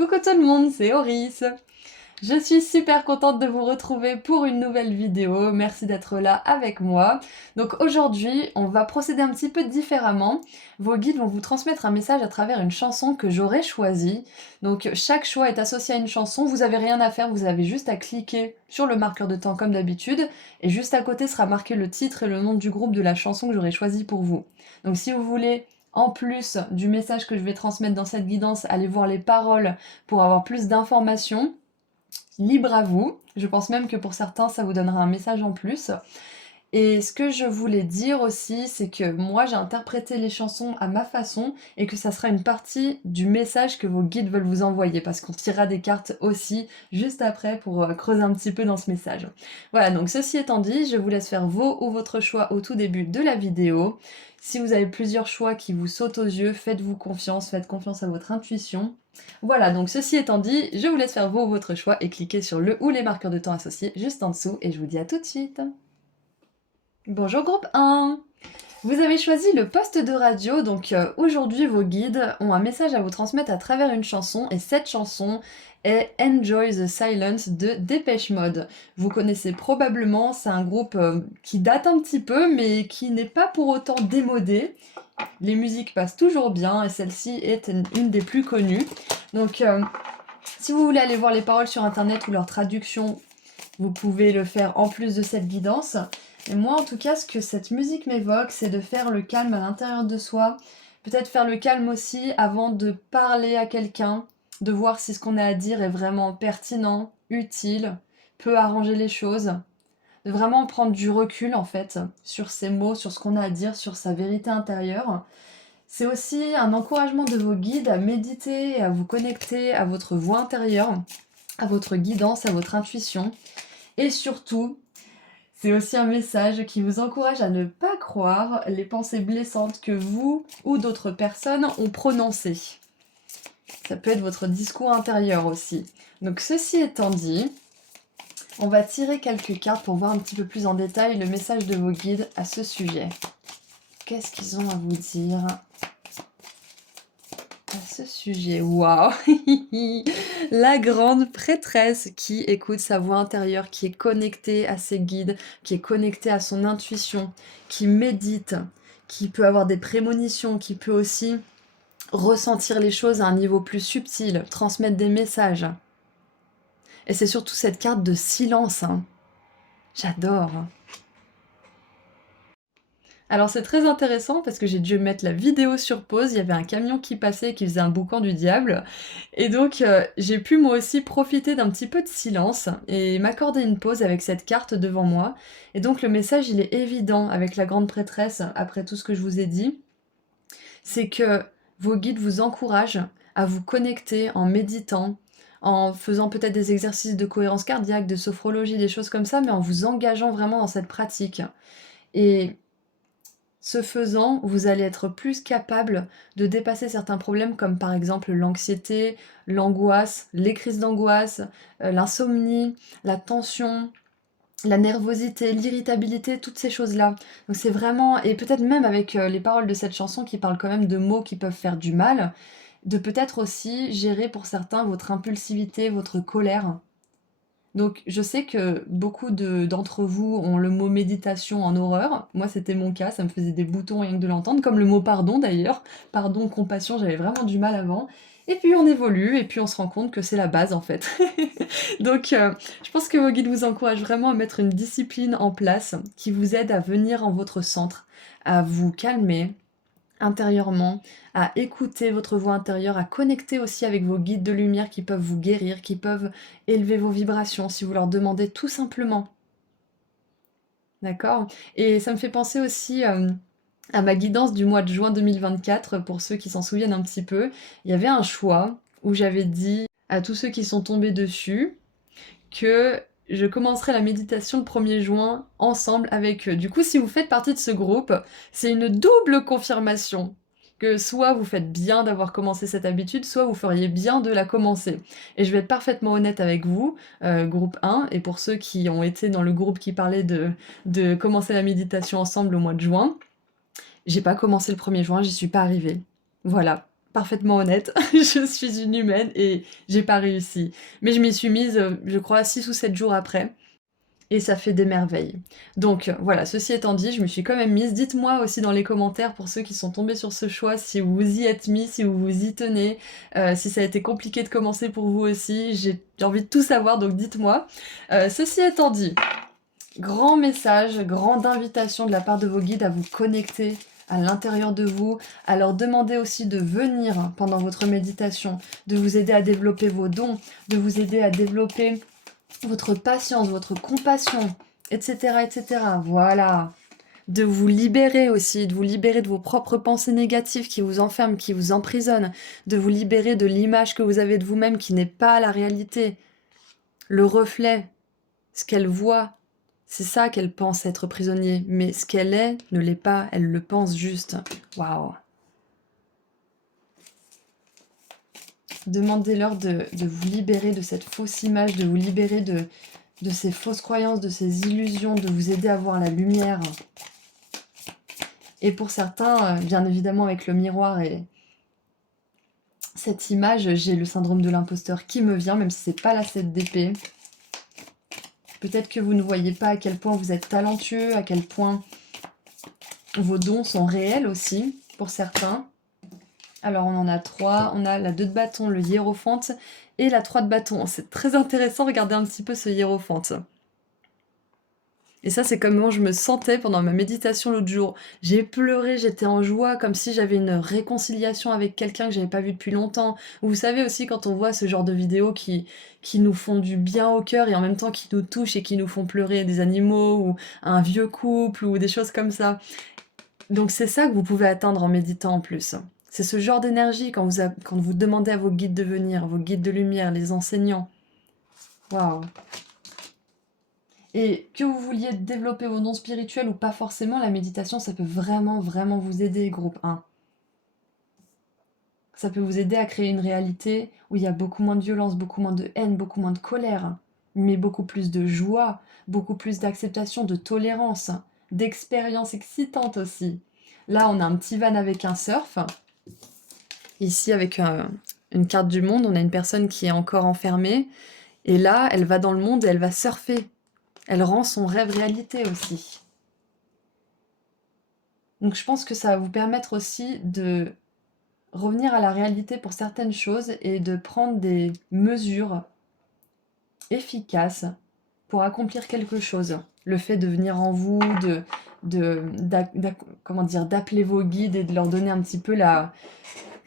Coucou tout le monde, c'est Oris. Je suis super contente de vous retrouver pour une nouvelle vidéo. Merci d'être là avec moi. Donc aujourd'hui, on va procéder un petit peu différemment. Vos guides vont vous transmettre un message à travers une chanson que j'aurai choisie. Donc chaque choix est associé à une chanson. Vous n'avez rien à faire, vous avez juste à cliquer sur le marqueur de temps comme d'habitude. Et juste à côté sera marqué le titre et le nom du groupe de la chanson que j'aurai choisi pour vous. Donc si vous voulez, en plus du message que je vais transmettre dans cette guidance, aller voir les paroles pour avoir plus d'informations. Libre à vous. Je pense même que pour certains, ça vous donnera un message en plus. Et ce que je voulais dire aussi, c'est que moi, j'ai interprété les chansons à ma façon et que ça sera une partie du message que vos guides veulent vous envoyer parce qu'on tirera des cartes aussi juste après pour creuser un petit peu dans ce message. Voilà, donc ceci étant dit, je vous laisse faire vos ou votre choix au tout début de la vidéo. Si vous avez plusieurs choix qui vous sautent aux yeux, faites-vous confiance, faites confiance à votre intuition. Voilà, donc ceci étant dit, je vous laisse faire vos ou votre choix et cliquez sur le ou les marqueurs de temps associés juste en dessous et je vous dis à tout de suite. Bonjour groupe 1. Vous avez choisi le poste de radio, donc aujourd'hui vos guides ont un message à vous transmettre à travers une chanson, et cette chanson est Enjoy the Silence de Dépêche Mode. Vous connaissez probablement, c'est un groupe qui date un petit peu, mais qui n'est pas pour autant démodé. Les musiques passent toujours bien, et celle-ci est une des plus connues. Donc si vous voulez aller voir les paroles sur internet ou leur traduction, vous pouvez le faire en plus de cette guidance. Et moi, en tout cas, ce que cette musique m'évoque, c'est de faire le calme à l'intérieur de soi. Peut-être faire le calme aussi avant de parler à quelqu'un, de voir si ce qu'on a à dire est vraiment pertinent, utile, peut arranger les choses. De vraiment prendre du recul, en fait, sur ses mots, sur ce qu'on a à dire, sur sa vérité intérieure. C'est aussi un encouragement de vos guides à méditer et à vous connecter à votre voix intérieure, à votre guidance, à votre intuition. Et surtout, c'est aussi un message qui vous encourage à ne pas croire les pensées blessantes que vous ou d'autres personnes ont prononcées. Ça peut être votre discours intérieur aussi. Donc ceci étant dit, on va tirer quelques cartes pour voir un petit peu plus en détail le message de vos guides à ce sujet. Qu'est-ce qu'ils ont à vous dire à ce sujet? Waouh. La grande prêtresse qui écoute sa voix intérieure, qui est connectée à ses guides, qui est connectée à son intuition, qui médite, qui peut avoir des prémonitions, qui peut aussi ressentir les choses à un niveau plus subtil, transmettre des messages. Et c'est surtout cette carte de silence. J'adore. Alors c'est très intéressant parce que j'ai dû mettre la vidéo sur pause, il y avait un camion qui passait et qui faisait un boucan du diable. Et donc j'ai pu moi aussi profiter d'un petit peu de silence et m'accorder une pause avec cette carte devant moi. Et donc le message il est évident avec la grande prêtresse, après tout ce que je vous ai dit, c'est que vos guides vous encouragent à vous connecter en méditant, en faisant peut-être des exercices de cohérence cardiaque, de sophrologie, des choses comme ça, mais en vous engageant vraiment dans cette pratique. Et ce faisant, vous allez être plus capable de dépasser certains problèmes comme par exemple l'anxiété, l'angoisse, les crises d'angoisse, l'insomnie, la tension, la nervosité, l'irritabilité, toutes ces choses-là. Donc c'est vraiment, et peut-être même avec les paroles de cette chanson qui parlent quand même de mots qui peuvent faire du mal, de peut-être aussi gérer pour certains votre impulsivité, votre colère. Donc je sais que beaucoup d'entre vous ont le mot méditation en horreur. Moi c'était mon cas, ça me faisait des boutons rien que de l'entendre, comme le mot pardon d'ailleurs. Pardon, compassion, j'avais vraiment du mal avant. Et puis on évolue, et puis on se rend compte que c'est la base en fait. Donc je pense que vos guides vous encouragent vraiment à mettre une discipline en place qui vous aide à venir en votre centre, à vous calmer, intérieurement, à écouter votre voix intérieure, à connecter aussi avec vos guides de lumière qui peuvent vous guérir, qui peuvent élever vos vibrations si vous leur demandez tout simplement. D'accord? Et ça me fait penser aussi à ma guidance du mois de juin 2024, pour ceux qui s'en souviennent un petit peu. Il y avait un choix où j'avais dit à tous ceux qui sont tombés dessus que je commencerai la méditation le 1er juin ensemble avec eux. Du coup, si vous faites partie de ce groupe, c'est une double confirmation que soit vous faites bien d'avoir commencé cette habitude, soit vous feriez bien de la commencer. Et je vais être parfaitement honnête avec vous, groupe 1, et pour ceux qui ont été dans le groupe qui parlait de commencer la méditation ensemble au mois de juin, j'ai pas commencé le 1er juin, j'y suis pas arrivée. Voilà. parfaitement honnête, je suis une humaine et j'ai pas réussi. Mais je m'y suis mise, je crois, 6 ou 7 jours après. Et ça fait des merveilles. Donc voilà, ceci étant dit, je me suis quand même mise. Dites-moi aussi dans les commentaires pour ceux qui sont tombés sur ce choix, si vous y êtes mis, si vous vous y tenez, si ça a été compliqué de commencer pour vous aussi. J'ai envie de tout savoir, donc dites-moi. Ceci étant dit, grand message, grande invitation de la part de vos guides à vous connecter à l'intérieur de vous, à leur demander aussi de venir pendant votre méditation, de vous aider à développer vos dons, de vous aider à développer votre patience, votre compassion, etc., etc. Voilà. De vous libérer aussi, de vous libérer de vos propres pensées négatives qui vous enferment, qui vous emprisonnent, de vous libérer de l'image que vous avez de vous-même qui n'est pas la réalité. Le reflet, ce qu'elle voit, c'est ça qu'elle pense être prisonnier, mais ce qu'elle est ne l'est pas, elle le pense juste. Waouh. Demandez-leur de vous libérer de cette fausse image, de vous libérer de ces fausses croyances, de ces illusions, de vous aider à voir la lumière. Et pour certains, bien évidemment avec le miroir et cette image, j'ai le syndrome de l'imposteur qui me vient, même si c'est pas la 7 d'épée. Peut-être que vous ne voyez pas à quel point vous êtes talentueux, à quel point vos dons sont réels aussi, pour certains. Alors on en a 3, on a la 2 de bâton, le hiérophante, et la 3 de bâton. C'est très intéressant, regardez un petit peu ce hiérophante. Et ça, c'est comment je me sentais pendant ma méditation l'autre jour. J'ai pleuré, j'étais en joie, comme si j'avais une réconciliation avec quelqu'un que j'avais pas vu depuis longtemps. Vous savez aussi, quand on voit ce genre de vidéos qui nous font du bien au cœur et en même temps qui nous touchent et qui nous font pleurer, des animaux ou un vieux couple ou des choses comme ça. Donc c'est ça que vous pouvez atteindre en méditant en plus. C'est ce genre d'énergie quand vous demandez à vos guides de venir, vos guides de lumière, les enseignants. Waouh! Et que vous vouliez développer vos dons spirituels ou pas forcément, la méditation, ça peut vraiment, vraiment vous aider, groupe 1. Ça peut vous aider à créer une réalité où il y a beaucoup moins de violence, beaucoup moins de haine, beaucoup moins de colère, mais beaucoup plus de joie, beaucoup plus d'acceptation, de tolérance, d'expériences excitantes aussi. Là, on a un petit van avec un surf. Ici, avec une carte du monde, on a une personne qui est encore enfermée. Et là, elle va dans le monde et elle va surfer. Elle rend son rêve réalité aussi. Donc je pense que ça va vous permettre aussi de revenir à la réalité pour certaines choses et de prendre des mesures efficaces pour accomplir quelque chose. Le fait de venir en vous, comment dire, d'appeler vos guides et de leur donner un petit peu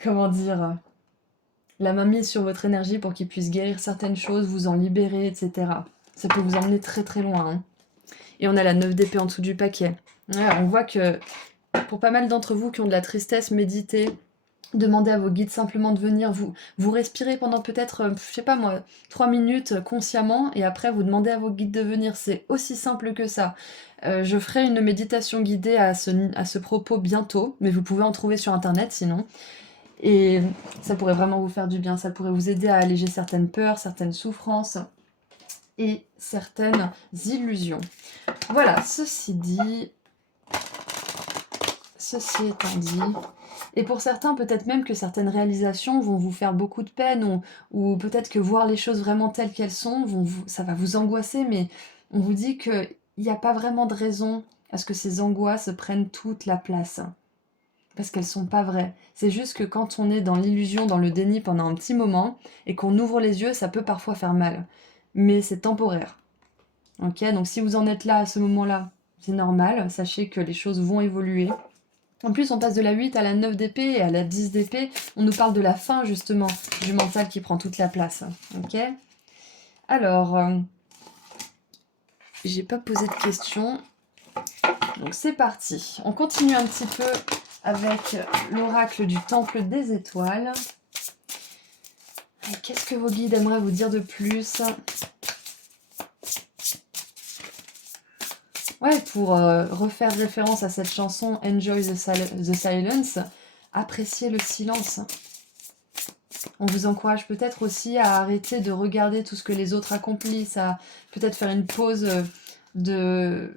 comment dire, la main mise sur votre énergie pour qu'ils puissent guérir certaines choses, vous en libérer, etc. Ça peut vous emmener très très loin. Hein. Et on a la 9 d'épée en dessous du paquet. Ouais, on voit que pour pas mal d'entre vous qui ont de la tristesse, méditez, demandez à vos guides simplement de venir, vous respirez pendant peut-être, je sais pas moi, 3 minutes consciemment, et après vous demandez à vos guides de venir. C'est aussi simple que ça. Je ferai une méditation guidée à ce propos bientôt, mais vous pouvez en trouver sur internet sinon. Et ça pourrait vraiment vous faire du bien, ça pourrait vous aider à alléger certaines peurs, certaines souffrances et certaines illusions. Voilà, ceci étant dit, et pour certains, peut-être même que certaines réalisations vont vous faire beaucoup de peine, ou peut-être que voir les choses vraiment telles qu'elles sont, ça va vous angoisser, mais on vous dit qu'il n'y a pas vraiment de raison à ce que ces angoisses prennent toute la place. Parce qu'elles sont pas vraies. C'est juste que quand on est dans l'illusion, dans le déni pendant un petit moment, et qu'on ouvre les yeux, ça peut parfois faire mal. Mais c'est temporaire. Ok, donc si vous en êtes là à ce moment-là, c'est normal, sachez que les choses vont évoluer. En plus, on passe de la 8 à la 9 d'épée et à la 10 d'épée. On nous parle de la fin, justement, du mental qui prend toute la place. Ok. Alors, j'ai pas posé de questions. Donc c'est parti. On continue un petit peu avec l'oracle du temple des étoiles. Qu'est-ce que vos guides aimeraient vous dire de plus ? Ouais, pour refaire référence à cette chanson Enjoy the Silence, appréciez le silence. On vous encourage peut-être aussi à arrêter de regarder tout ce que les autres accomplissent, à peut-être faire une pause des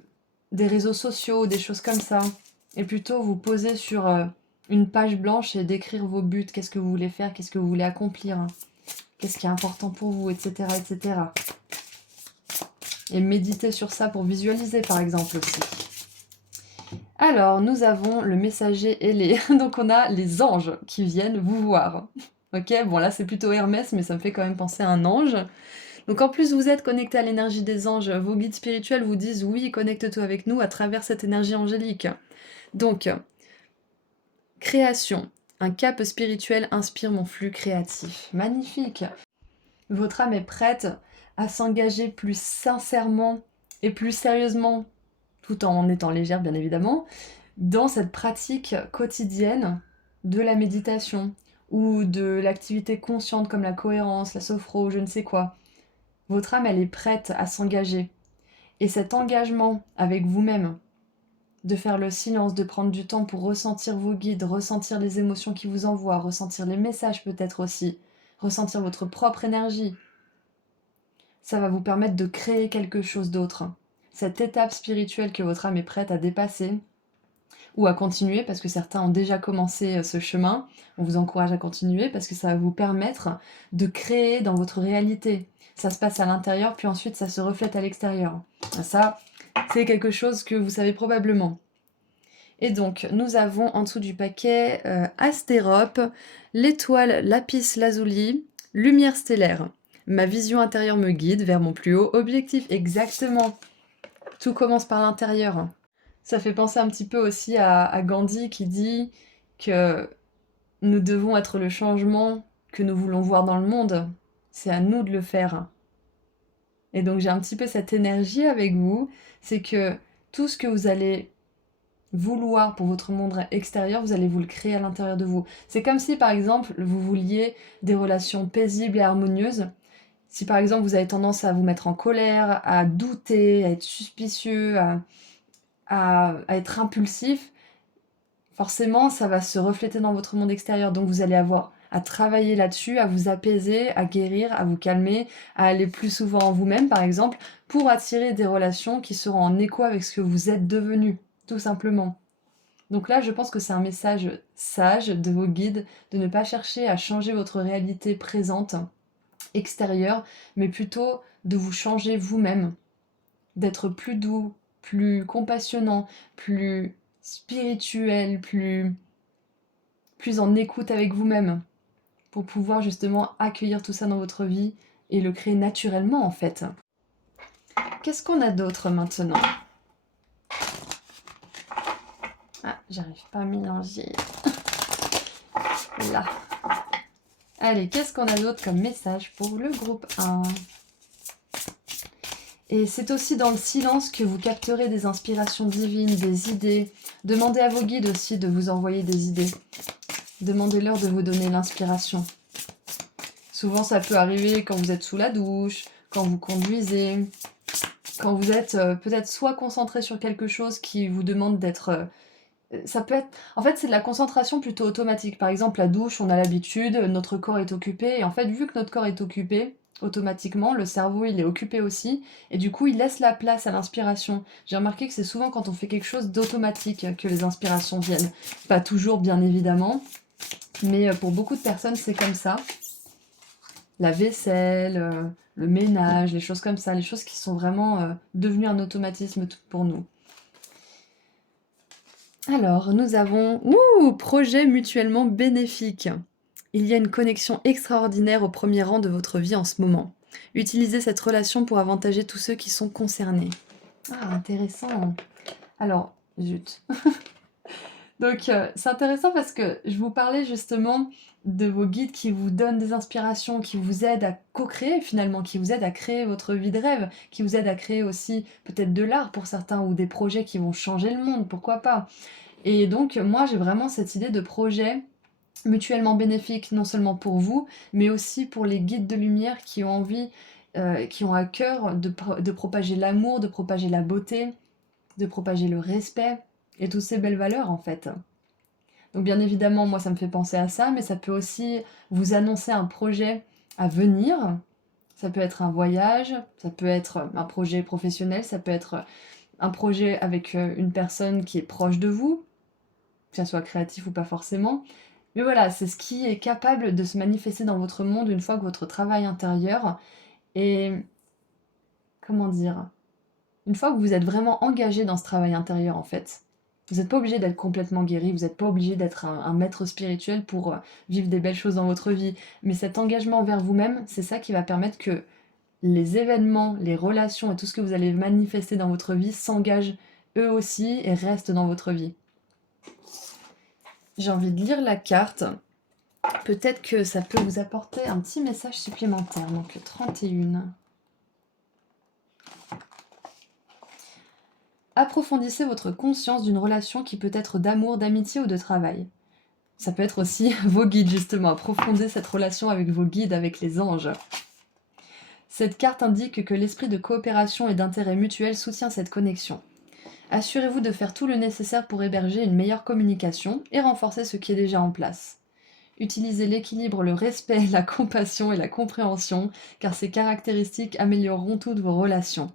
réseaux sociaux, des choses comme ça, et plutôt vous poser sur une page blanche et d'écrire vos buts, qu'est-ce que vous voulez faire, qu'est-ce que vous voulez accomplir, hein, qu'est-ce qui est important pour vous, etc., etc. Et méditer sur ça pour visualiser, par exemple, aussi. Alors, nous avons le messager ailé. Donc, on a les anges qui viennent vous voir. Ok, bon là, c'est plutôt Hermès, mais ça me fait quand même penser à un ange. Donc, en plus, vous êtes connecté à l'énergie des anges. Vos guides spirituels vous disent, oui, connecte-toi avec nous à travers cette énergie angélique. Donc, création. Un cap spirituel inspire mon flux créatif. Magnifique. Votre âme est prête à s'engager plus sincèrement et plus sérieusement, tout en étant légère bien évidemment, dans cette pratique quotidienne de la méditation ou de l'activité consciente comme la cohérence, la sophro, je ne sais quoi. Votre âme, elle est prête à s'engager. Et cet engagement avec vous-même, de faire le silence, de prendre du temps pour ressentir vos guides, ressentir les émotions qui vous envoient, ressentir les messages peut-être aussi, ressentir votre propre énergie, ça va vous permettre de créer quelque chose d'autre. Cette étape spirituelle que votre âme est prête à dépasser, ou à continuer, parce que certains ont déjà commencé ce chemin, on vous encourage à continuer, parce que ça va vous permettre de créer dans votre réalité. Ça se passe à l'intérieur, puis ensuite ça se reflète à l'extérieur. Ça, c'est quelque chose que vous savez probablement. Et donc, nous avons en dessous du paquet Astérope, l'étoile Lapis Lazuli, lumière stellaire. Ma vision intérieure me guide vers mon plus haut objectif. Exactement. Tout commence par l'intérieur. Ça fait penser un petit peu aussi à Gandhi qui dit que nous devons être le changement que nous voulons voir dans le monde. C'est à nous de le faire. Et donc j'ai un petit peu cette énergie avec vous. C'est que tout ce que vous allez vouloir pour votre monde extérieur, vous allez vous le créer à l'intérieur de vous. C'est comme si, par exemple, vous vouliez des relations paisibles et harmonieuses. Si, par exemple, vous avez tendance à vous mettre en colère, à douter, à être suspicieux, à être impulsif, forcément, ça va se refléter dans votre monde extérieur. Donc, vous allez avoir à travailler là-dessus, à vous apaiser, à guérir, à vous calmer, à aller plus souvent en vous-même, par exemple, pour attirer des relations qui seront en écho avec ce que vous êtes devenu, tout simplement. Donc là, je pense que c'est un message sage de vos guides de ne pas chercher à changer votre réalité présente, extérieure, mais plutôt de vous changer vous-même, d'être plus doux, plus compassionnant, plus spirituel, plus en écoute avec vous-même, pour pouvoir justement accueillir tout ça dans votre vie et le créer naturellement en fait. Qu'est-ce qu'on a d'autre maintenant? Ah, j'arrive pas à mélanger. Là. Allez, qu'est-ce qu'on a d'autre comme message pour le groupe 1? Et c'est aussi dans le silence que vous capterez des inspirations divines, des idées. Demandez à vos guides aussi de vous envoyer des idées. Demandez-leur de vous donner l'inspiration. Souvent, ça peut arriver quand vous êtes sous la douche, quand vous conduisez, quand vous êtes peut-être soit concentré sur quelque chose qui vous demande d'être... ça peut être... En fait, c'est de la concentration plutôt automatique. Par exemple, la douche, on a l'habitude, notre corps est occupé. Et en fait, vu que notre corps est occupé, automatiquement, le cerveau, il est occupé aussi. Et du coup, il laisse la place à l'inspiration. J'ai remarqué que c'est souvent quand on fait quelque chose d'automatique que les inspirations viennent. Pas toujours, bien évidemment. Mais pour beaucoup de personnes, c'est comme ça. La vaisselle, le ménage, les choses comme ça. Les choses qui sont vraiment devenues un automatisme pour nous. Alors, nous avons... projet mutuellement bénéfique. Il y a une connexion extraordinaire au premier rang de votre vie en ce moment. Utilisez cette relation pour avantager tous ceux qui sont concernés. Ah, intéressant. Alors, zut. Donc, c'est intéressant parce que je vous parlais justement de vos guides qui vous donnent des inspirations, qui vous aident à co-créer finalement, qui vous aident à créer votre vie de rêve, qui vous aident à créer aussi peut-être de l'art pour certains ou des projets qui vont changer le monde, pourquoi pas. Et donc, moi, j'ai vraiment cette idée de projet mutuellement bénéfique, non seulement pour vous, mais aussi pour les guides de lumière qui ont envie, qui ont à cœur de propager l'amour, de propager la beauté, de propager le respect et toutes ces belles valeurs en fait. Donc bien évidemment, moi ça me fait penser à ça, mais ça peut aussi vous annoncer un projet à venir. Ça peut être un voyage, ça peut être un projet professionnel, ça peut être un projet avec une personne qui est proche de vous. ça soit créatif ou pas forcément. Mais voilà, c'est ce qui est capable de se manifester dans votre monde une fois que votre travail intérieur est, comment dire, une fois que vous êtes vraiment engagé dans ce travail intérieur en fait. Vous n'êtes pas obligé d'être complètement guéri, vous n'êtes pas obligé d'être un maître spirituel pour vivre des belles choses dans votre vie. Mais cet engagement envers vous-même, c'est ça qui va permettre que les événements, les relations et tout ce que vous allez manifester dans votre vie s'engagent eux aussi et restent dans votre vie. J'ai envie de lire la carte. Peut-être que ça peut vous apporter un petit message supplémentaire. Donc 31. Approfondissez votre conscience d'une relation qui peut être d'amour, d'amitié ou de travail. Ça peut être aussi vos guides, justement. Approfondissez cette relation avec vos guides, avec les anges. Cette carte indique que l'esprit de coopération et d'intérêt mutuel soutient cette connexion. Assurez-vous de faire tout le nécessaire pour héberger une meilleure communication et renforcer ce qui est déjà en place. Utilisez l'équilibre, le respect, la compassion et la compréhension, car ces caractéristiques amélioreront toutes vos relations.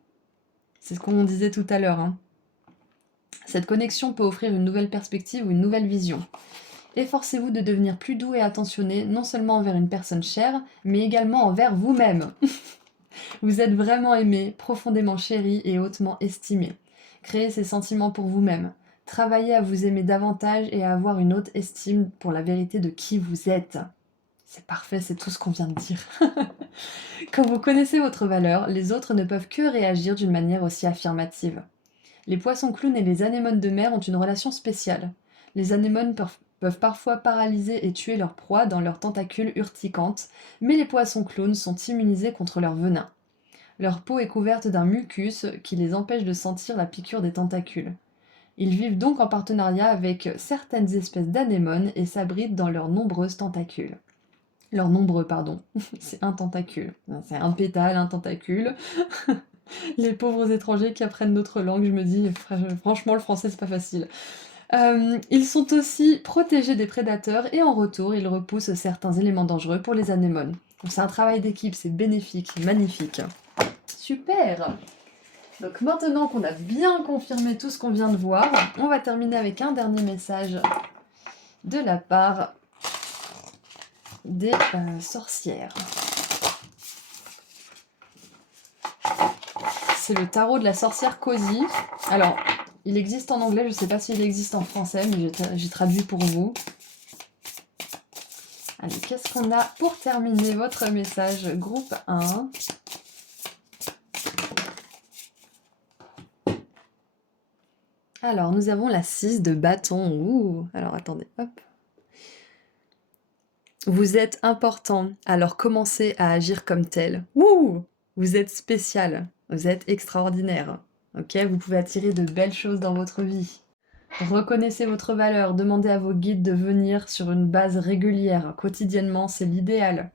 C'est ce qu'on disait tout à l'heure, hein. Cette connexion peut offrir une nouvelle perspective ou une nouvelle vision. Efforcez-vous de devenir plus doux et attentionné, non seulement envers une personne chère, mais également envers vous-même. Vous êtes vraiment aimé, profondément chéri et hautement estimé. Créez ces sentiments pour vous-même. Travaillez à vous aimer davantage et à avoir une haute estime pour la vérité de qui vous êtes. C'est parfait, c'est tout ce qu'on vient de dire. Quand vous connaissez votre valeur, les autres ne peuvent que réagir d'une manière aussi affirmative. Les poissons clowns et les anémones de mer ont une relation spéciale. Les anémones peuvent parfois paralyser et tuer leur proie dans leurs tentacules urticantes, mais les poissons clowns sont immunisés contre leur venin. Leur peau est couverte d'un mucus qui les empêche de sentir la piqûre des tentacules. Ils vivent donc en partenariat avec certaines espèces d'anémones et s'abritent dans leurs nombreuses tentacules. Leurs nombreux, pardon. C'est un tentacule. C'est un pétale, un tentacule. Les pauvres étrangers qui apprennent notre langue, je me dis, franchement, le français, c'est pas facile. Ils sont aussi protégés des prédateurs et en retour, ils repoussent certains éléments dangereux pour les anémones. Donc c'est un travail d'équipe, c'est bénéfique, magnifique. Super! Donc maintenant qu'on a bien confirmé tout ce qu'on vient de voir, on va terminer avec un dernier message de la part des sorcières. C'est le tarot de la sorcière Cozy. Alors, il existe en anglais, je ne sais pas s'il existe en français, mais j'ai traduit pour vous. Allez, qu'est-ce qu'on a pour terminer votre message groupe 1 ? Alors, nous avons la 6 de bâton. Ouh, alors attendez, hop. Vous êtes important, alors commencez à agir comme tel. Ouh, vous êtes spécial, vous êtes extraordinaire. Ok, vous pouvez attirer de belles choses dans votre vie. Reconnaissez votre valeur, demandez à vos guides de venir sur une base régulière, quotidiennement, c'est l'idéal.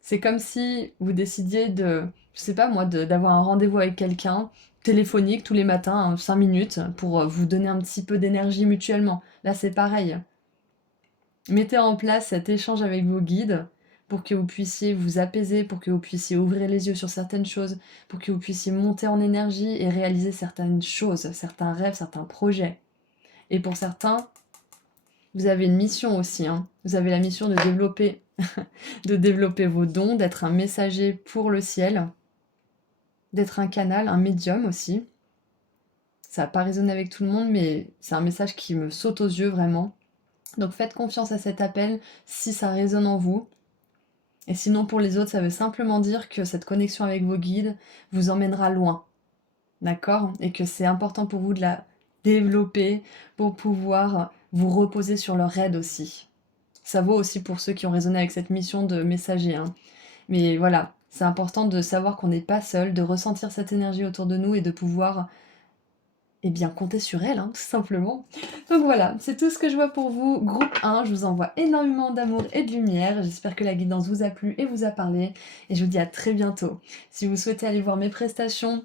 C'est comme si vous décidiez je sais pas moi, d'avoir un rendez-vous avec quelqu'un, téléphonique tous les matins, 5 minutes, pour vous donner un petit peu d'énergie mutuellement. Là, c'est pareil. Mettez en place cet échange avec vos guides pour que vous puissiez vous apaiser, pour que vous puissiez ouvrir les yeux sur certaines choses, pour que vous puissiez monter en énergie et réaliser certaines choses, certains rêves, certains projets. Et pour certains, vous avez une mission aussi, hein. Vous avez la mission de développer vos dons, d'être un messager pour le ciel, d'être un canal, un médium aussi. Ça n'a pas résonné avec tout le monde, mais c'est un message qui me saute aux yeux vraiment. Donc faites confiance à cet appel si ça résonne en vous. Et sinon pour les autres, ça veut simplement dire que cette connexion avec vos guides vous emmènera loin. D'accord ? Et que c'est important pour vous de la développer pour pouvoir vous reposer sur leur aide aussi. Ça vaut aussi pour ceux qui ont résonné avec cette mission de messager, hein. Mais voilà, c'est important de savoir qu'on n'est pas seul, de ressentir cette énergie autour de nous et de pouvoir compter sur elle, hein, tout simplement. Donc voilà, c'est tout ce que je vois pour vous. Groupe 1, je vous envoie énormément d'amour et de lumière. J'espère que la guidance vous a plu et vous a parlé. Et je vous dis à très bientôt. Si vous souhaitez aller voir mes prestations,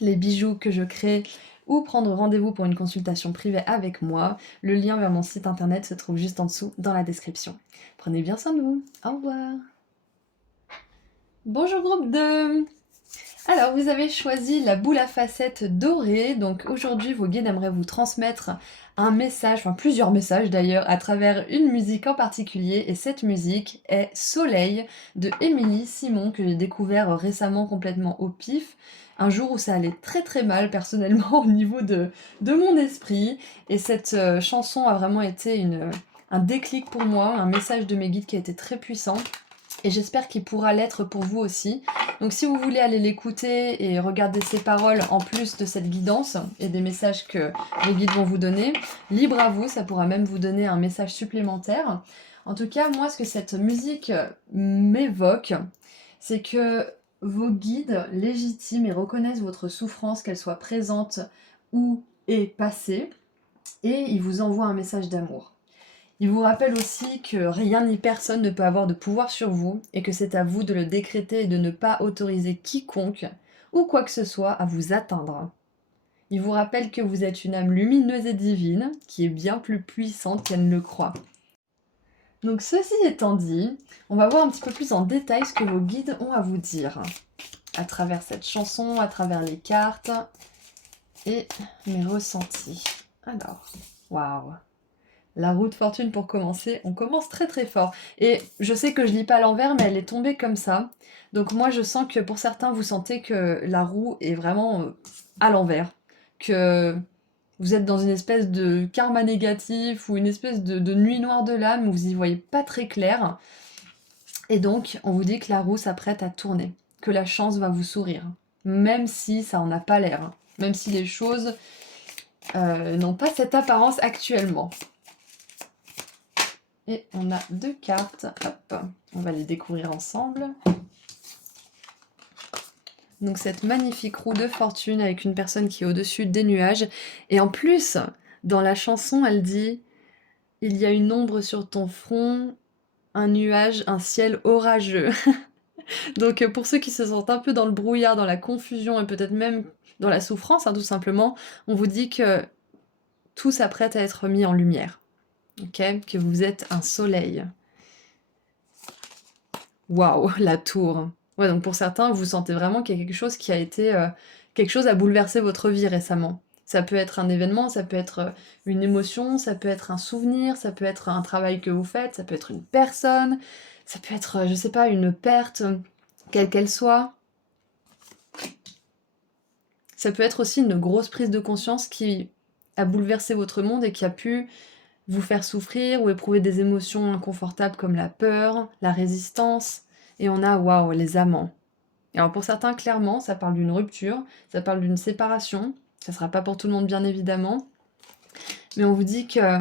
les bijoux que je crée, ou prendre rendez-vous pour une consultation privée avec moi, le lien vers mon site internet se trouve juste en dessous dans la description. Prenez bien soin de vous. Au revoir. Bonjour groupe 2. Alors, vous avez choisi la boule à facettes dorée. Donc aujourd'hui, vos guides aimeraient vous transmettre un message, enfin plusieurs messages d'ailleurs, à travers une musique en particulier. Et cette musique est Soleil de Émilie Simon, que j'ai découvert récemment complètement au pif. Un jour où ça allait très très mal personnellement au niveau de mon esprit. Et cette chanson a vraiment été un déclic pour moi, un message de mes guides qui a été très puissant. Et j'espère qu'il pourra l'être pour vous aussi. Donc si vous voulez aller l'écouter et regarder ses paroles en plus de cette guidance et des messages que les guides vont vous donner, libre à vous, ça pourra même vous donner un message supplémentaire. En tout cas, moi, ce que cette musique m'évoque, c'est que vos guides légitiment et reconnaissent votre souffrance, qu'elle soit présente ou est passée, et ils vous envoient un message d'amour. Il vous rappelle aussi que rien ni personne ne peut avoir de pouvoir sur vous et que c'est à vous de le décréter et de ne pas autoriser quiconque ou quoi que ce soit à vous atteindre. Il vous rappelle que vous êtes une âme lumineuse et divine qui est bien plus puissante qu'elle ne le croit. Donc ceci étant dit, on va voir un petit peu plus en détail ce que vos guides ont à vous dire à travers cette chanson, à travers les cartes et mes ressentis. Alors, waouh! La roue de fortune pour commencer, on commence très très fort. Et je sais que je lis pas à l'envers, mais elle est tombée comme ça. Donc moi je sens que pour certains, vous sentez que la roue est vraiment à l'envers. Que vous êtes dans une espèce de karma négatif ou une espèce de nuit noire de l'âme où vous y voyez pas très clair. Et donc on vous dit que la roue s'apprête à tourner, que la chance va vous sourire. Même si ça en a pas l'air. Même si les choses n'ont pas cette apparence actuellement. Et on a 2 cartes, hop, on va les découvrir ensemble. Donc cette magnifique roue de fortune avec une personne qui est au-dessus des nuages. Et en plus, dans la chanson, elle dit « Il y a une ombre sur ton front, un nuage, un ciel orageux. » Donc pour ceux qui se sentent un peu dans le brouillard, dans la confusion et peut-être même dans la souffrance, tout simplement, on vous dit que tout s'apprête à être mis en lumière. Okay, que vous êtes un soleil. Waouh, la tour. Ouais, donc pour certains, vous sentez vraiment qu'il y a quelque chose qui a été... quelque chose a bouleversé votre vie récemment. Ça peut être un événement, ça peut être une émotion, ça peut être un souvenir, ça peut être un travail que vous faites, ça peut être une personne, ça peut être, je sais pas, une perte, quelle qu'elle soit. Ça peut être aussi une grosse prise de conscience qui a bouleversé votre monde et qui a pu vous faire souffrir ou éprouver des émotions inconfortables comme la peur, la résistance. Et on a, waouh, les amants. Alors pour certains, clairement, ça parle d'une rupture, ça parle d'une séparation. Ça sera pas pour tout le monde, bien évidemment. Mais on vous dit que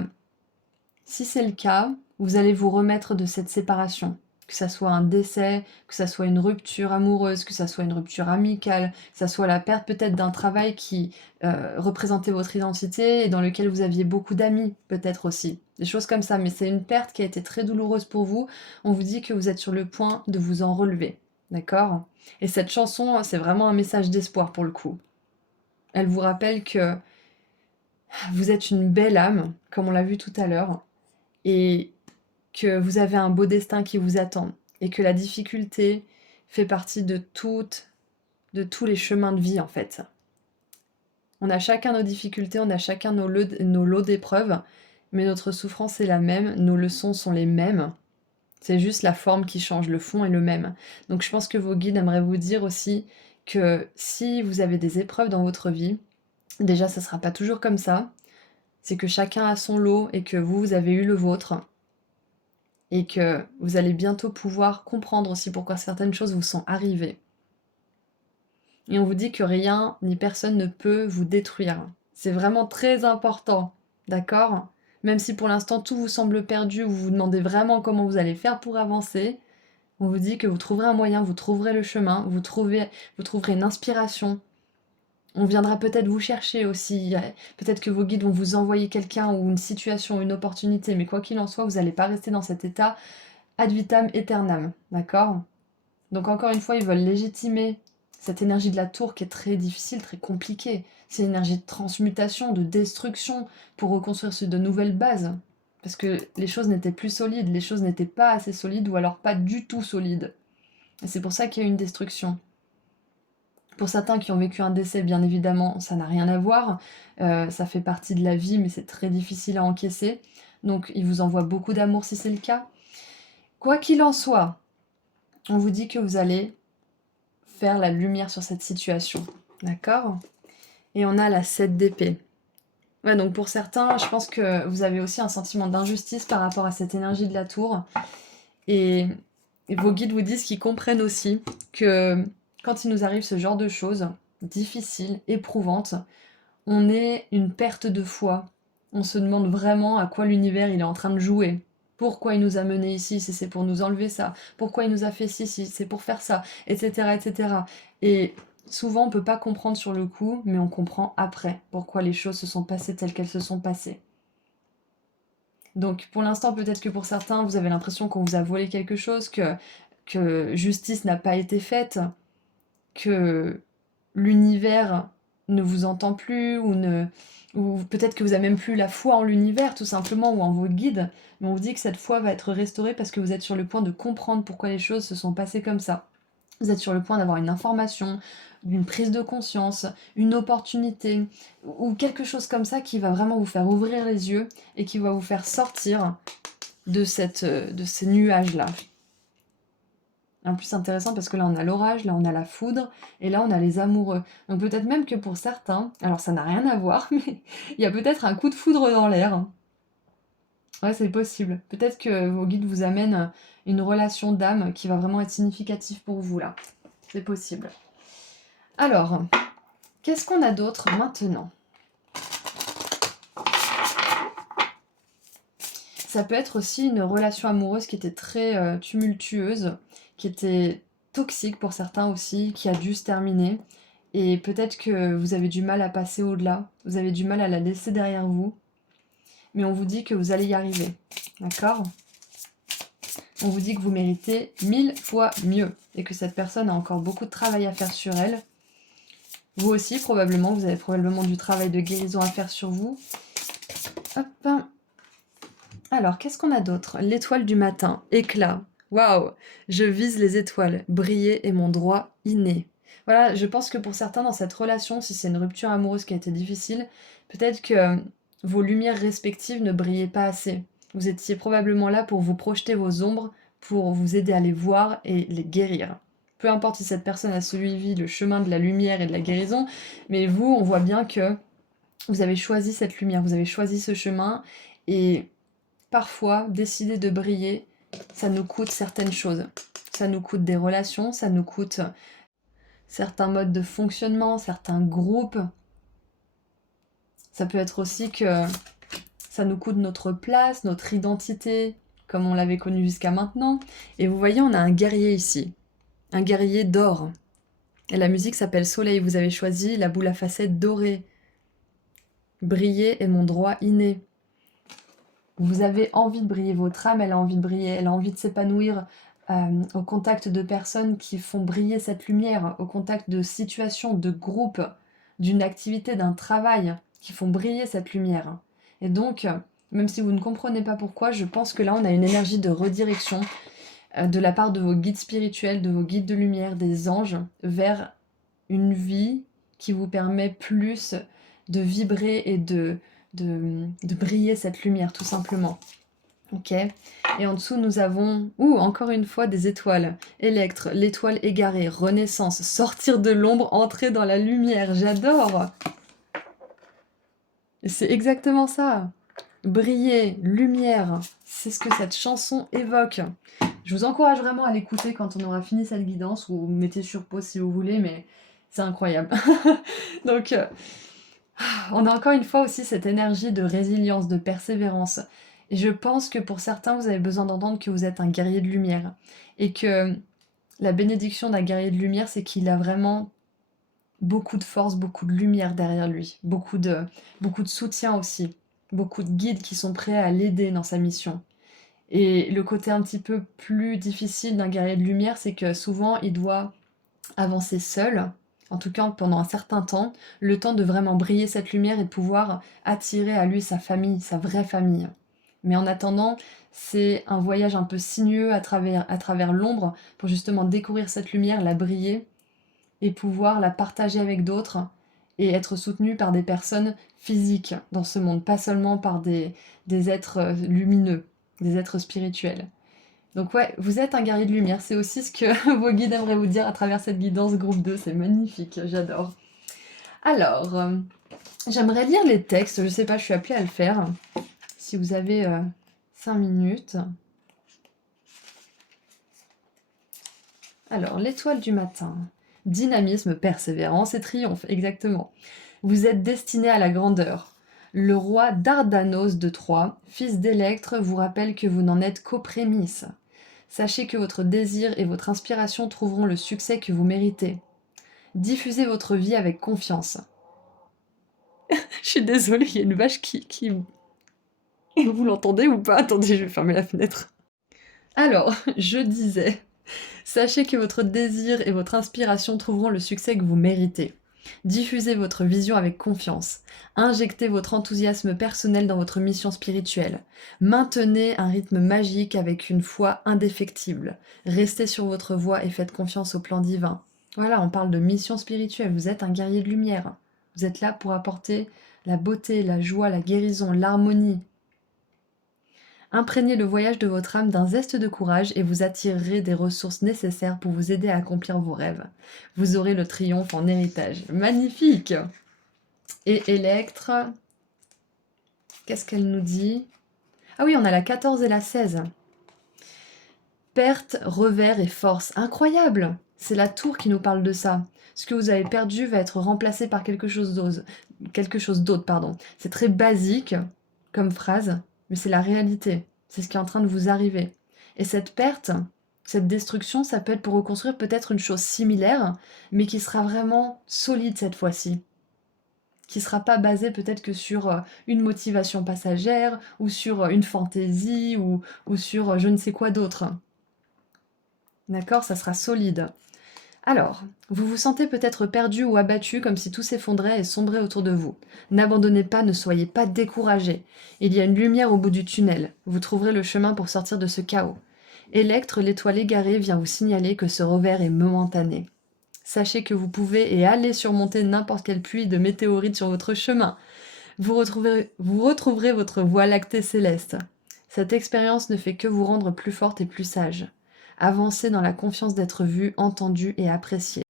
si c'est le cas, vous allez vous remettre de cette séparation. Que ça soit un décès, que ça soit une rupture amoureuse, que ça soit une rupture amicale, que ça soit la perte peut-être d'un travail qui représentait votre identité et dans lequel vous aviez beaucoup d'amis, peut-être aussi. Des choses comme ça, mais c'est une perte qui a été très douloureuse pour vous. On vous dit que vous êtes sur le point de vous en relever. D'accord? Et cette chanson, c'est vraiment un message d'espoir pour le coup. Elle vous rappelle que vous êtes une belle âme, comme on l'a vu tout à l'heure, et que vous avez un beau destin qui vous attend, et que la difficulté fait partie de tous les chemins de vie en fait. On a chacun nos difficultés, on a chacun nos lots d'épreuves, mais notre souffrance est la même, nos leçons sont les mêmes. C'est juste la forme qui change, le fond est le même. Donc je pense que vos guides aimeraient vous dire aussi que si vous avez des épreuves dans votre vie, déjà ça sera pas toujours comme ça, c'est que chacun a son lot et que vous avez eu le vôtre. Et que vous allez bientôt pouvoir comprendre aussi pourquoi certaines choses vous sont arrivées. Et on vous dit que rien ni personne ne peut vous détruire. C'est vraiment très important, d'accord? Même si pour l'instant tout vous semble perdu, vous vous demandez vraiment comment vous allez faire pour avancer, on vous dit que vous trouverez un moyen, vous trouverez le chemin, vous trouverez une inspiration. On viendra peut-être vous chercher aussi, peut-être que vos guides vont vous envoyer quelqu'un ou une situation, une opportunité, mais quoi qu'il en soit, vous n'allez pas rester dans cet état ad vitam aeternam, d'accord? Donc encore une fois, ils veulent légitimer cette énergie de la tour qui est très difficile, très compliquée. C'est une énergie de transmutation, de destruction pour reconstruire sur de nouvelles bases. Parce que les choses n'étaient plus solides, les choses n'étaient pas assez solides ou alors pas du tout solides. Et c'est pour ça qu'il y a une destruction. Pour certains qui ont vécu un décès, bien évidemment, ça n'a rien à voir. Ça fait partie de la vie, mais c'est très difficile à encaisser. Donc, il vous envoie beaucoup d'amour si c'est le cas. Quoi qu'il en soit, on vous dit que vous allez faire la lumière sur cette situation. D'accord? Et on a la 7 d'épée. Ouais, donc pour certains, je pense que vous avez aussi un sentiment d'injustice par rapport à cette énergie de la tour. Et, et vos guides vous disent qu'ils comprennent aussi que quand il nous arrive ce genre de choses difficiles, éprouvantes, on est une perte de foi. On se demande vraiment à quoi l'univers il est en train de jouer. Pourquoi il nous a menés ici si c'est pour nous enlever ça? Pourquoi il nous a fait ci si c'est pour faire ça? Etc. etc. Et souvent on peut pas comprendre sur le coup, mais on comprend après pourquoi les choses se sont passées telles qu'elles se sont passées. Donc pour l'instant, peut-être que pour certains, vous avez l'impression qu'on vous a volé quelque chose, que justice n'a pas été faite, que l'univers ne vous entend plus, ou peut-être que vous n'avez même plus la foi en l'univers, tout simplement, ou en vos guides. Mais on vous dit que cette foi va être restaurée parce que vous êtes sur le point de comprendre pourquoi les choses se sont passées comme ça. Vous êtes sur le point d'avoir une information, une prise de conscience, une opportunité, ou quelque chose comme ça qui va vraiment vous faire ouvrir les yeux et qui va vous faire sortir de ces nuages-là. En plus, c'est intéressant parce que là, on a l'orage, là, on a la foudre, et là, on a les amoureux. Donc peut-être même que pour certains, alors ça n'a rien à voir, mais il y a peut-être un coup de foudre dans l'air. Ouais, c'est possible. Peut-être que vos guides vous amènent une relation d'âme qui va vraiment être significative pour vous, là. C'est possible. Alors, qu'est-ce qu'on a d'autre maintenant? Ça peut être aussi une relation amoureuse qui était très tumultueuse, qui était toxique pour certains aussi, qui a dû se terminer. Et peut-être que vous avez du mal à passer au-delà, vous avez du mal à la laisser derrière vous. Mais on vous dit que vous allez y arriver. D'accord? On vous dit que vous méritez 1000 fois mieux et que cette personne a encore beaucoup de travail à faire sur elle. Vous aussi, probablement, vous avez probablement du travail de guérison à faire sur vous. Hop. Alors, qu'est-ce qu'on a d'autre? L'étoile du matin, éclat. Waouh! Je vise les étoiles. Briller est mon droit inné. Voilà, je pense que pour certains dans cette relation, si c'est une rupture amoureuse qui a été difficile, peut-être que vos lumières respectives ne brillaient pas assez. Vous étiez probablement là pour vous projeter vos ombres, pour vous aider à les voir et les guérir. Peu importe si cette personne a suivi le chemin de la lumière et de la guérison, mais vous, on voit bien que vous avez choisi cette lumière, vous avez choisi ce chemin, et parfois, décider de briller, ça nous coûte certaines choses. Ça nous coûte des relations, ça nous coûte certains modes de fonctionnement, certains groupes. Ça peut être aussi que ça nous coûte notre place, notre identité, comme on l'avait connu jusqu'à maintenant. Et vous voyez, on a un guerrier ici, un guerrier d'or. Et la musique s'appelle Soleil, vous avez choisi la boule à facettes dorée. Briller est mon droit inné. Vous avez envie de briller, votre âme, elle a envie de briller, elle a envie de s'épanouir au contact de personnes qui font briller cette lumière, au contact de situations, de groupes, d'une activité, d'un travail, qui font briller cette lumière. Et donc, même si vous ne comprenez pas pourquoi, je pense que là, on a une énergie de redirection de la part de vos guides spirituels, de vos guides de lumière, des anges, vers une vie qui vous permet plus de vibrer et de briller cette lumière, tout simplement. Ok. Et en dessous, nous avons, encore une fois, des étoiles. Électre, l'étoile égarée, renaissance, sortir de l'ombre, entrer dans la lumière. J'adore. Et c'est exactement ça. Briller, lumière, c'est ce que cette chanson évoque. Je vous encourage vraiment à l'écouter quand on aura fini cette guidance, ou mettez sur pause si vous voulez, mais c'est incroyable. Donc, on a encore une fois aussi cette énergie de résilience, de persévérance. Et je pense que pour certains, vous avez besoin d'entendre que vous êtes un guerrier de lumière. Et que la bénédiction d'un guerrier de lumière, c'est qu'il a vraiment beaucoup de force, beaucoup de lumière derrière lui. Beaucoup de soutien aussi. Beaucoup de guides qui sont prêts à l'aider dans sa mission. Et le côté un petit peu plus difficile d'un guerrier de lumière, c'est que souvent, il doit avancer seul, en tout cas pendant un certain temps, le temps de vraiment briller cette lumière et de pouvoir attirer à lui sa famille, sa vraie famille. Mais en attendant, c'est un voyage un peu sinueux à travers l'ombre pour justement découvrir cette lumière, la briller et pouvoir la partager avec d'autres et être soutenu par des personnes physiques dans ce monde, pas seulement par des êtres lumineux, des êtres spirituels. Donc ouais, vous êtes un guerrier de lumière, c'est aussi ce que vos guides aimeraient vous dire à travers cette guidance groupe 2, c'est magnifique, j'adore. Alors, j'aimerais lire les textes, je sais pas, je suis appelée à le faire, si vous avez 5 minutes. Alors, l'étoile du matin. Dynamisme, persévérance et triomphe, exactement. Vous êtes destiné à la grandeur. Le roi Dardanos de Troie, fils d'Électre, vous rappelle que vous n'en êtes qu'aux prémices. Sachez que votre désir et votre inspiration trouveront le succès que vous méritez. Diffusez votre vie avec confiance. Je suis désolée, il y a une vache qui... Vous l'entendez ou pas? Attendez, je vais fermer la fenêtre. Alors, je disais... Sachez que votre désir et votre inspiration trouveront le succès que vous méritez. Diffusez votre vision avec confiance. Injectez votre enthousiasme personnel dans votre mission spirituelle. Maintenez un rythme magique avec une foi indéfectible. Restez sur votre voie et faites confiance au plan divin. Voilà, on parle de mission spirituelle. Vous êtes un guerrier de lumière. Vous êtes là pour apporter la beauté, la joie, la guérison, l'harmonie. Imprégnez le voyage de votre âme d'un zeste de courage et vous attirerez des ressources nécessaires pour vous aider à accomplir vos rêves. Vous aurez le triomphe en héritage. Magnifique! Et Électre, qu'est-ce qu'elle nous dit? Ah oui, on a la 14 et la 16. Perte, revers et force. Incroyable! C'est la tour qui nous parle de ça. Ce que vous avez perdu va être remplacé par quelque chose d'autre. C'est très basique comme phrase, mais c'est la réalité. C'est ce qui est en train de vous arriver. Et cette perte, cette destruction, ça peut être pour reconstruire peut-être une chose similaire, mais qui sera vraiment solide cette fois-ci. Qui ne sera pas basée peut-être que sur une motivation passagère, ou sur une fantaisie, ou sur je ne sais quoi d'autre. D'accord? Ça sera solide. Alors, vous vous sentez peut-être perdu ou abattu comme si tout s'effondrait et sombrait autour de vous. N'abandonnez pas, ne soyez pas découragés. Il y a une lumière au bout du tunnel. Vous trouverez le chemin pour sortir de ce chaos. Électre, l'étoile égarée, vient vous signaler que ce revers est momentané. Sachez que vous pouvez et allez surmonter n'importe quelle pluie de météorites sur votre chemin. Vous retrouverez votre voie lactée céleste. Cette expérience ne fait que vous rendre plus forte et plus sage. Avancez dans la confiance d'être vu, entendu et apprécié.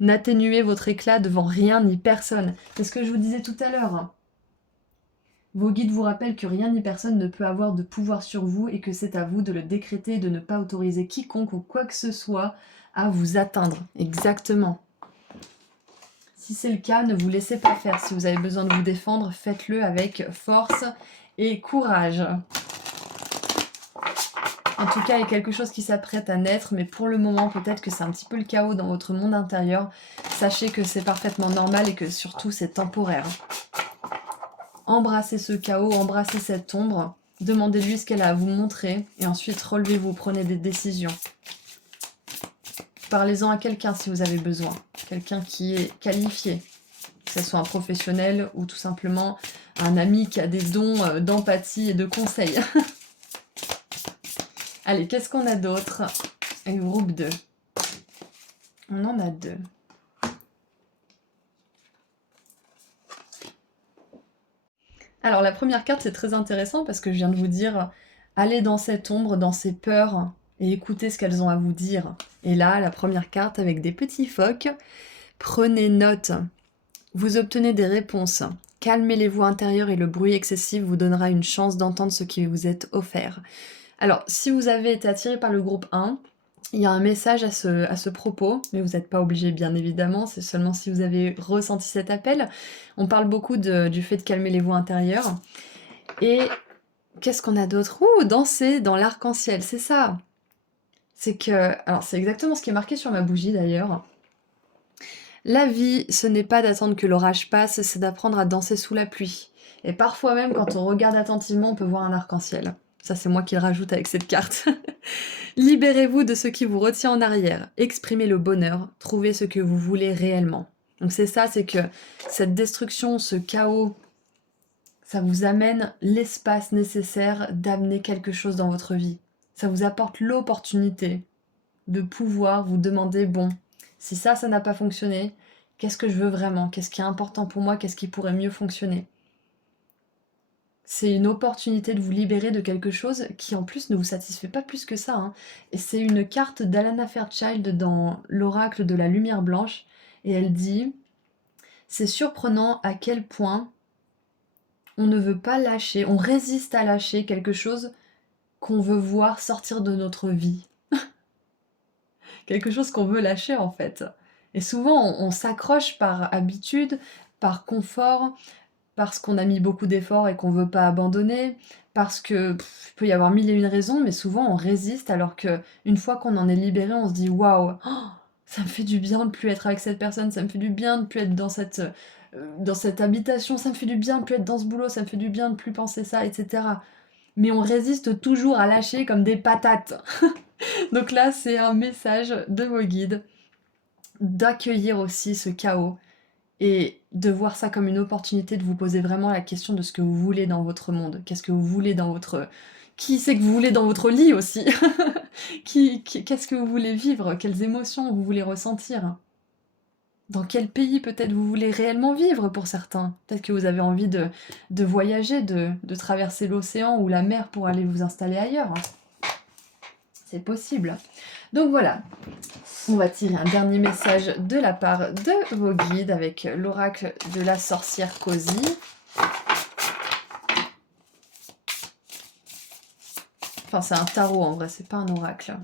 N'atténuez votre éclat devant rien ni personne. C'est ce que je vous disais tout à l'heure. Vos guides vous rappellent que rien ni personne ne peut avoir de pouvoir sur vous et que c'est à vous de le décréter et de ne pas autoriser quiconque ou quoi que ce soit à vous atteindre. Exactement. Si c'est le cas, ne vous laissez pas faire. Si vous avez besoin de vous défendre, faites-le avec force et courage. En tout cas, il y a quelque chose qui s'apprête à naître, mais pour le moment, peut-être que c'est un petit peu le chaos dans votre monde intérieur. Sachez que c'est parfaitement normal et que surtout, c'est temporaire. Embrassez ce chaos, embrassez cette ombre, demandez-lui ce qu'elle a à vous montrer, et ensuite relevez-vous, prenez des décisions. Parlez-en à quelqu'un si vous avez besoin, quelqu'un qui est qualifié, que ce soit un professionnel ou tout simplement un ami qui a des dons d'empathie et de conseils. Allez, qu'est-ce qu'on a d'autre? Le groupe 2. On en a 2. Alors la première carte, c'est très intéressant parce que je viens de vous dire, allez dans cette ombre, dans ces peurs, et écoutez ce qu'elles ont à vous dire. Et là, la première carte avec des petits phoques, prenez note. Vous obtenez des réponses. Calmez les voix intérieures et le bruit excessif vous donnera une chance d'entendre ce qui vous est offert. Alors, si vous avez été attiré par le groupe 1, il y a un message à ce propos, mais vous n'êtes pas obligé bien évidemment, c'est seulement si vous avez ressenti cet appel. On parle beaucoup du fait de calmer les voix intérieures. Et qu'est-ce qu'on a d'autre? Danser dans l'arc-en-ciel, c'est ça. Alors c'est exactement ce qui est marqué sur ma bougie d'ailleurs. La vie, ce n'est pas d'attendre que l'orage passe, c'est d'apprendre à danser sous la pluie. Et parfois même, quand on regarde attentivement, on peut voir un arc-en-ciel. Ça, c'est moi qui le rajoute avec cette carte. Libérez-vous de ce qui vous retient en arrière. Exprimez le bonheur. Trouvez ce que vous voulez réellement. Donc c'est ça, c'est que cette destruction, ce chaos, ça vous amène l'espace nécessaire d'amener quelque chose dans votre vie. Ça vous apporte l'opportunité de pouvoir vous demander, bon, Si ça n'a pas fonctionné, qu'est-ce que je veux vraiment? Qu'est-ce qui est important pour moi? Qu'est-ce qui pourrait mieux fonctionner? C'est une opportunité de vous libérer de quelque chose qui en plus ne vous satisfait pas plus que ça, hein. Et c'est une carte d'Alana Fairchild dans l'oracle de la lumière blanche, et elle dit: c'est surprenant à quel point on ne veut pas lâcher, on résiste à lâcher quelque chose qu'on veut voir sortir de notre vie. Quelque chose qu'on veut lâcher en fait. Et souvent on s'accroche par habitude, par confort, parce qu'on a mis beaucoup d'efforts et qu'on veut pas abandonner, parce que il peut y avoir mille et une raisons, mais souvent on résiste alors que une fois qu'on en est libéré, on se dit: «Waouh, ça me fait du bien de plus être avec cette personne, ça me fait du bien de plus être dans cette habitation, ça me fait du bien de plus être dans ce boulot, ça me fait du bien de plus penser ça» et cetera. Mais on résiste toujours à lâcher comme des patates. Donc là, c'est un message de vos guides d'accueillir aussi ce chaos et de voir ça comme une opportunité de vous poser vraiment la question de ce que vous voulez dans votre monde. Qu'est-ce que vous voulez dans votre... Qui c'est que vous voulez dans votre lit aussi? Qu'est-ce que vous voulez vivre? Quelles émotions vous voulez ressentir? Dans quel pays peut-être vous voulez réellement vivre pour certains? Peut-être que vous avez envie de voyager, de traverser l'océan ou la mer pour aller vous installer ailleurs. C'est possible. Donc voilà, on va tirer un dernier message de la part de vos guides avec l'oracle de la sorcière Cozy. Enfin, c'est un tarot en vrai, c'est pas un oracle.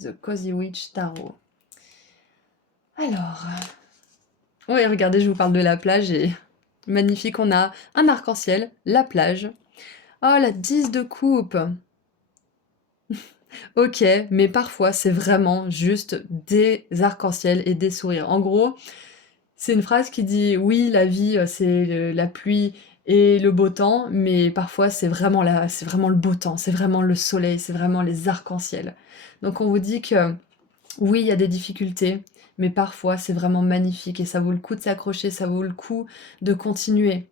The Cozy Witch Tarot. Alors... Oui, regardez, je vous parle de la plage et... Magnifique, on a un arc-en-ciel, la plage. Oh, la 10 de coupe. Ok, mais parfois c'est vraiment juste des arcs-en-ciel et des sourires. En gros, c'est une phrase qui dit oui, la vie c'est la pluie et le beau temps, mais parfois c'est vraiment le beau temps, c'est vraiment le soleil, c'est vraiment les arcs-en-ciel. Donc on vous dit que oui, il y a des difficultés, mais parfois c'est vraiment magnifique et ça vaut le coup de s'accrocher, ça vaut le coup de continuer.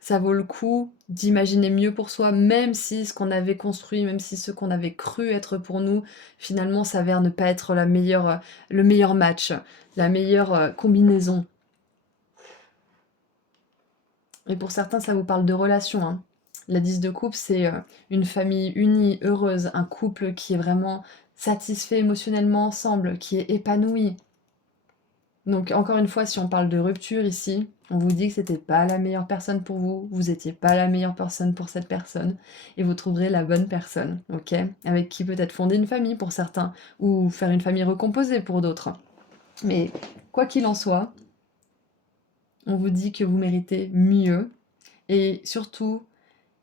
Ça vaut le coup d'imaginer mieux pour soi, même si ce qu'on avait construit, même si ce qu'on avait cru être pour nous, finalement s'avère ne pas être le meilleur match, la meilleure combinaison. Et pour certains, ça vous parle de relation, hein. La 10 de coupe, c'est une famille unie, heureuse, un couple qui est vraiment satisfait émotionnellement ensemble, qui est épanoui. Donc encore une fois, si on parle de rupture ici, on vous dit que c'était pas la meilleure personne pour vous, vous étiez pas la meilleure personne pour cette personne, et vous trouverez la bonne personne, ok? Avec qui peut-être fonder une famille pour certains, ou faire une famille recomposée pour d'autres. Mais quoi qu'il en soit, on vous dit que vous méritez mieux, et surtout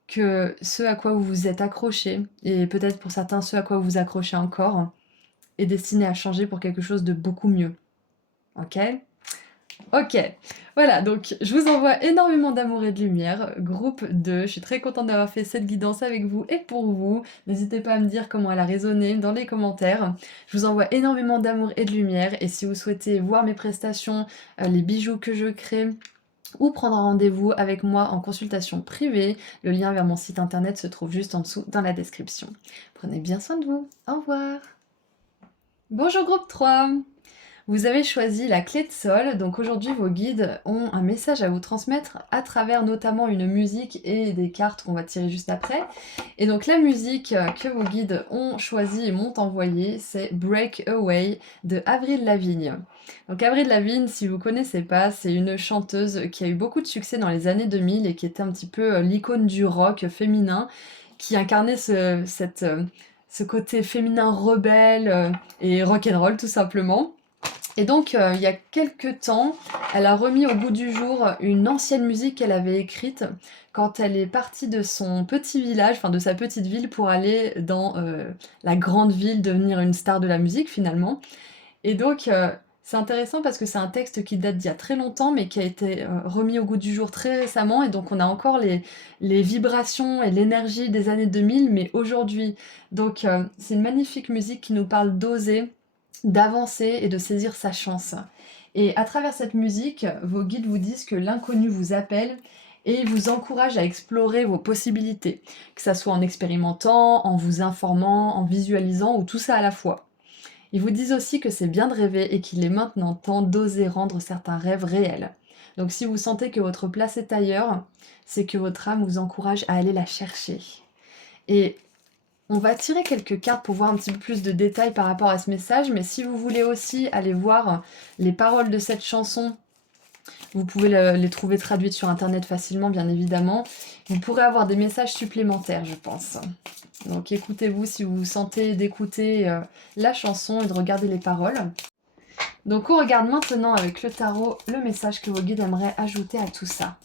que ce à quoi vous vous êtes accroché, et peut-être pour certains ce à quoi vous vous accrochez encore, est destiné à changer pour quelque chose de beaucoup mieux. Ok? Ok, voilà, donc je vous envoie énormément d'amour et de lumière, groupe 2, je suis très contente d'avoir fait cette guidance avec vous et pour vous, n'hésitez pas à me dire comment elle a résonné dans les commentaires, je vous envoie énormément d'amour et de lumière, et si vous souhaitez voir mes prestations, les bijoux que je crée, ou prendre un rendez-vous avec moi en consultation privée, le lien vers mon site internet se trouve juste en dessous dans la description. Prenez bien soin de vous, au revoir. Bonjour groupe 3. Vous avez choisi la clé de sol, donc aujourd'hui vos guides ont un message à vous transmettre à travers notamment une musique et des cartes qu'on va tirer juste après. Et donc la musique que vos guides ont choisie et m'ont envoyée, c'est Break Away de Avril Lavigne. Donc Avril Lavigne, si vous connaissez pas, c'est une chanteuse qui a eu beaucoup de succès dans les années 2000 et qui était un petit peu l'icône du rock féminin, qui incarnait ce côté féminin rebelle et rock'n'roll tout simplement. Et donc, il y a quelques temps, elle a remis au goût du jour une ancienne musique qu'elle avait écrite quand elle est partie de son petit village, enfin de sa petite ville, pour aller dans la grande ville, devenir une star de la musique finalement. Et donc, c'est intéressant parce que c'est un texte qui date d'il y a très longtemps, mais qui a été remis au goût du jour très récemment, et donc on a encore les vibrations et l'énergie des années 2000, mais aujourd'hui. Donc, c'est une magnifique musique qui nous parle d'oser, d'avancer et de saisir sa chance. Et à travers cette musique, vos guides vous disent que l'inconnu vous appelle et vous encourage à explorer vos possibilités, que ça soit en expérimentant, en vous informant, en visualisant ou tout ça à la fois. Ils vous disent aussi que c'est bien de rêver et qu'il est maintenant temps d'oser rendre certains rêves réels. Donc si vous sentez que votre place est ailleurs, c'est que votre âme vous encourage à aller la chercher. Et on va tirer quelques cartes pour voir un petit peu plus de détails par rapport à ce message, mais si vous voulez aussi aller voir les paroles de cette chanson, vous pouvez les trouver traduites sur internet facilement, bien évidemment. Vous pourrez avoir des messages supplémentaires, je pense. Donc écoutez-vous si vous sentez d'écouter la chanson et de regarder les paroles. Donc on regarde maintenant avec le tarot le message que vos guides aimeraient ajouter à tout ça.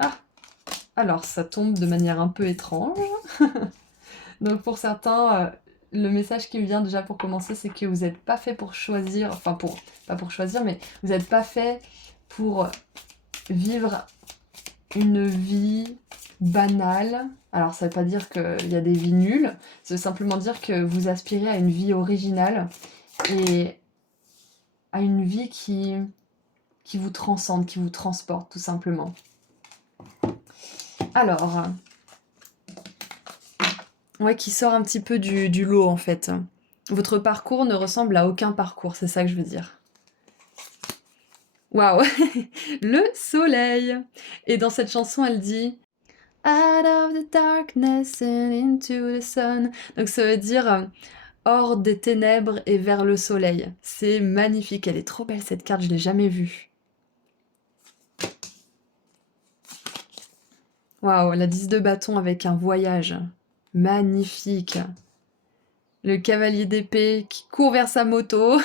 Ah, alors ça tombe de manière un peu étrange. Donc pour certains, le message qui me vient déjà pour commencer, c'est que vous n'êtes pas fait pour choisir, enfin pas pour choisir, mais vous n'êtes pas fait pour vivre une vie banale. Alors ça ne veut pas dire qu'il y a des vies nulles, ça veut simplement dire que vous aspirez à une vie originale et à une vie qui vous transcende, qui vous transporte tout simplement. Alors, ouais, qui sort un petit peu du lot en fait. Votre parcours ne ressemble à aucun parcours, c'est ça que je veux dire. Waouh. Le soleil. Et dans cette chanson, elle dit Out of the darkness and into the sun. Donc ça veut dire hors des ténèbres et vers le soleil. C'est magnifique, elle est trop belle cette carte, je l'ai jamais vue. Waouh, la 10 de bâton avec un voyage. Magnifique. Le cavalier d'épée qui court vers sa moto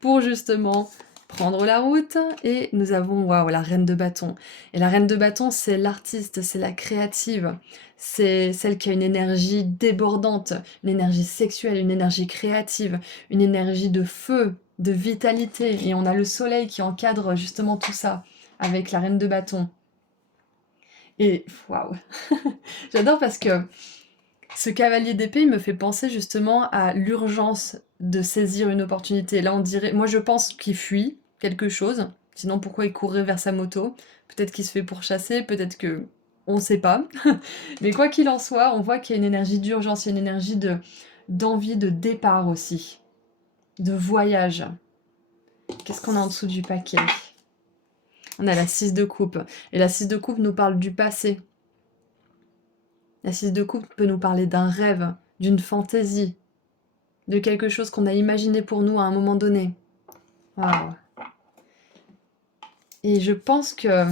pour justement prendre la route. Et nous avons, waouh, la reine de bâton. Et la reine de bâton, c'est l'artiste, c'est la créative. C'est celle qui a une énergie débordante, une énergie sexuelle, une énergie créative, une énergie de feu, de vitalité. Et on a le soleil qui encadre justement tout ça avec la reine de bâton. Et waouh, j'adore parce que ce cavalier d'épée, il me fait penser justement à l'urgence de saisir une opportunité. Là, on dirait, moi je pense qu'il fuit quelque chose, sinon pourquoi il courrait vers sa moto? Peut-être qu'il se fait pourchasser, peut-être que... On ne sait pas. Mais quoi qu'il en soit, on voit qu'il y a une énergie d'urgence, il y a une énergie d'envie de départ aussi, de voyage. Qu'est-ce qu'on a en dessous du paquet? On a la 6 de coupe. Et la 6 de coupe nous parle du passé. La 6 de coupe peut nous parler d'un rêve, d'une fantaisie, de quelque chose qu'on a imaginé pour nous à un moment donné. Waouh. Et je pense que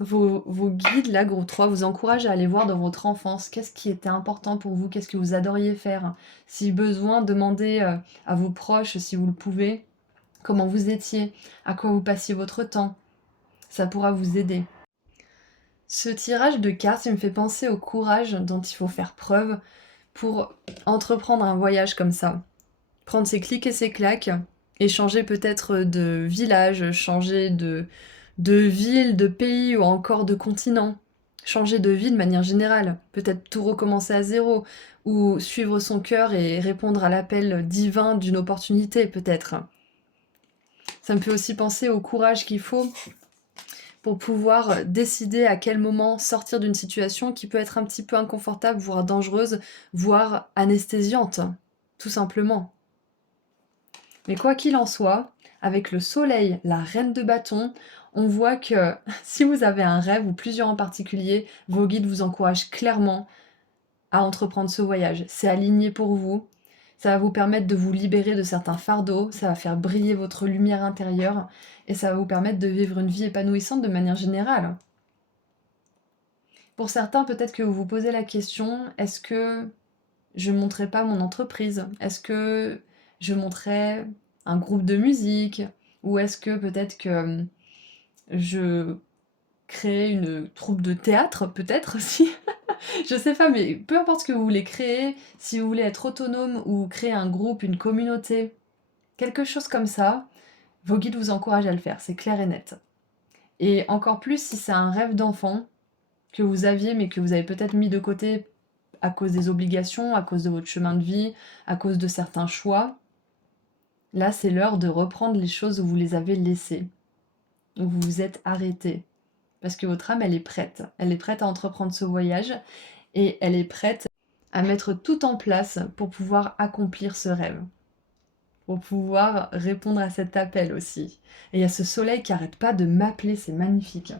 vos guides, là, groupe 3, vous encouragent à aller voir dans votre enfance qu'est-ce qui était important pour vous, qu'est-ce que vous adoriez faire. Si besoin, demandez à vos proches, si vous le pouvez, comment vous étiez, à quoi vous passiez votre temps. Ça pourra vous aider. Ce tirage de cartes, il me fait penser au courage dont il faut faire preuve pour entreprendre un voyage comme ça. Prendre ses clics et ses claques, et changer peut-être de village, changer de ville, de pays ou encore de continent. Changer de vie de manière générale, peut-être tout recommencer à zéro, ou suivre son cœur et répondre à l'appel divin d'une opportunité peut-être. Ça me fait aussi penser au courage qu'il faut pour pouvoir décider à quel moment sortir d'une situation qui peut être un petit peu inconfortable, voire dangereuse, voire anesthésiante, tout simplement. Mais quoi qu'il en soit, avec le soleil, la reine de bâton, on voit que si vous avez un rêve, ou plusieurs en particulier, vos guides vous encouragent clairement à entreprendre ce voyage. C'est aligné pour vous, ça va vous permettre de vous libérer de certains fardeaux, ça va faire briller votre lumière intérieure, et ça va vous permettre de vivre une vie épanouissante de manière générale. Pour certains, peut-être que vous vous posez la question, est-ce que je ne montrerai pas mon entreprise? Est-ce que je montrerai un groupe de musique? Ou est-ce que peut-être que je crée une troupe de théâtre, peut-être aussi? Je sais pas, mais peu importe ce que vous voulez créer, si vous voulez être autonome ou créer un groupe, une communauté, quelque chose comme ça, vos guides vous encouragent à le faire, c'est clair et net. Et encore plus si c'est un rêve d'enfant que vous aviez, mais que vous avez peut-être mis de côté à cause des obligations, à cause de votre chemin de vie, à cause de certains choix. Là, c'est l'heure de reprendre les choses où vous les avez laissées, où vous vous êtes arrêté. Parce que votre âme, elle est prête. Elle est prête à entreprendre ce voyage et elle est prête à mettre tout en place pour pouvoir accomplir ce rêve, pour pouvoir répondre à cet appel aussi. Et il y a ce soleil qui arrête pas de m'appeler, c'est magnifique.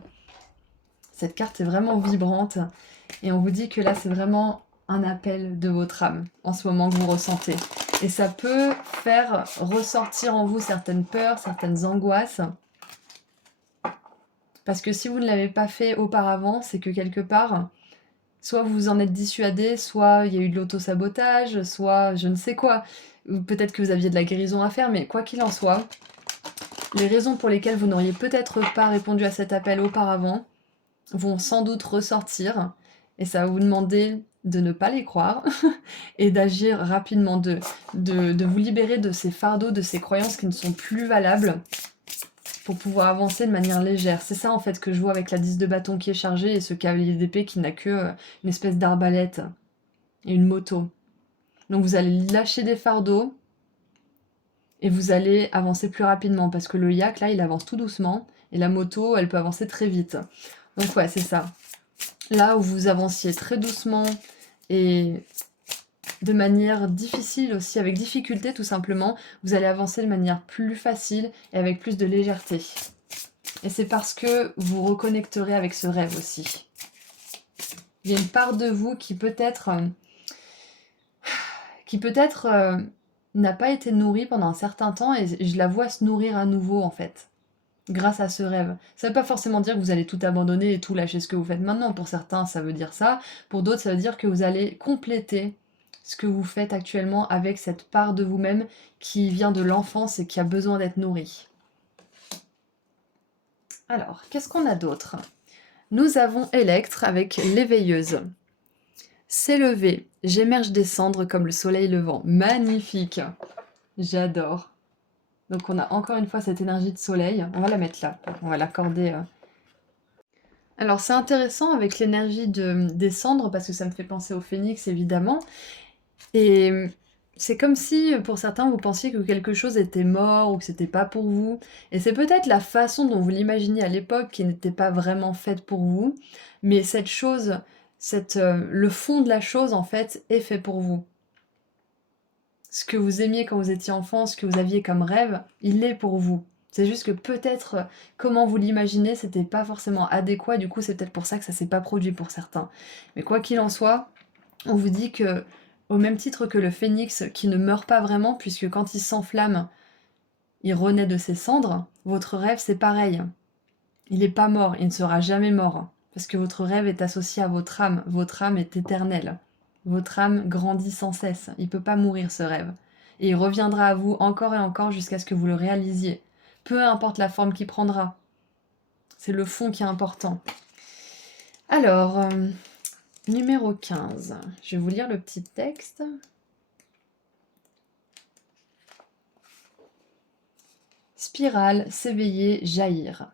Cette carte est vraiment vibrante et on vous dit que là c'est vraiment un appel de votre âme en ce moment que vous ressentez. Et ça peut faire ressortir en vous certaines peurs, certaines angoisses. Parce que si vous ne l'avez pas fait auparavant, c'est que quelque part, soit vous vous en êtes dissuadé, soit il y a eu de l'auto-sabotage, soit je ne sais quoi. Ou peut-être que vous aviez de la guérison à faire, mais quoi qu'il en soit, les raisons pour lesquelles vous n'auriez peut-être pas répondu à cet appel auparavant vont sans doute ressortir, et ça va vous demander de ne pas les croire et d'agir rapidement, de vous libérer de ces fardeaux, de ces croyances qui ne sont plus valables pour pouvoir avancer de manière légère. C'est ça en fait que je vois avec la 10 de bâton qui est chargée et ce cavalier d'épée qui n'a que une espèce d'arbalète et une moto. Donc vous allez lâcher des fardeaux et vous allez avancer plus rapidement parce que le yak là il avance tout doucement et la moto elle peut avancer très vite. Donc ouais c'est ça. Là où vous avanciez très doucement et de manière difficile aussi, avec difficulté tout simplement, vous allez avancer de manière plus facile et avec plus de légèreté. Et c'est parce que vous reconnecterez avec ce rêve aussi. Il y a une part de vous qui peut-être n'a pas été nourrie pendant un certain temps et je la vois se nourrir à nouveau en fait, grâce à ce rêve. Ça ne veut pas forcément dire que vous allez tout abandonner et tout lâcher ce que vous faites maintenant. Pour certains, ça veut dire ça. Pour d'autres, ça veut dire que vous allez compléter ce que vous faites actuellement avec cette part de vous-même qui vient de l'enfance et qui a besoin d'être nourrie. Alors, qu'est-ce qu'on a d'autre? Nous avons Electre avec l'éveilleuse. S'élever, j'émerge des cendres comme le soleil levant. Magnifique! J'adore. Donc on a encore une fois cette énergie de soleil. On va la mettre là. On va l'accorder. Alors c'est intéressant avec l'énergie des cendres parce que ça me fait penser au phénix évidemment. Et c'est comme si pour certains vous pensiez que quelque chose était mort ou que c'était pas pour vous. Et c'est peut-être la façon dont vous l'imaginiez à l'époque qui n'était pas vraiment faite pour vous. Mais cette chose, le fond de la chose en fait est fait pour vous. Ce que vous aimiez quand vous étiez enfant, ce que vous aviez comme rêve, il est pour vous. C'est juste que peut-être comment vous l'imaginez, c'était pas forcément adéquat, du coup c'est peut-être pour ça que ça s'est pas produit pour certains. Mais quoi qu'il en soit, on vous dit que, au même titre que le phénix qui ne meurt pas vraiment, puisque quand il s'enflamme, il renaît de ses cendres, votre rêve c'est pareil. Il n'est pas mort, il ne sera jamais mort, parce que votre rêve est associé à votre âme est éternelle. Votre âme grandit sans cesse, il ne peut pas mourir ce rêve. Et il reviendra à vous encore et encore jusqu'à ce que vous le réalisiez. Peu importe la forme qu'il prendra. C'est le fond qui est important. Alors, numéro 15. Je vais vous lire le petit texte. Spirale, s'éveiller, jaillir.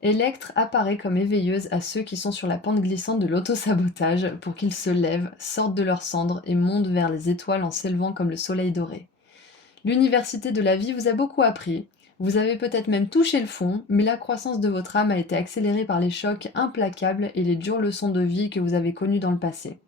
Electre apparaît comme éveilleuse à ceux qui sont sur la pente glissante de l'autosabotage pour qu'ils se lèvent, sortent de leurs cendres et montent vers les étoiles en s'élevant comme le soleil doré. L'université de la vie vous a beaucoup appris, vous avez peut-être même touché le fond, mais la croissance de votre âme a été accélérée par les chocs implacables et les dures leçons de vie que vous avez connues dans le passé.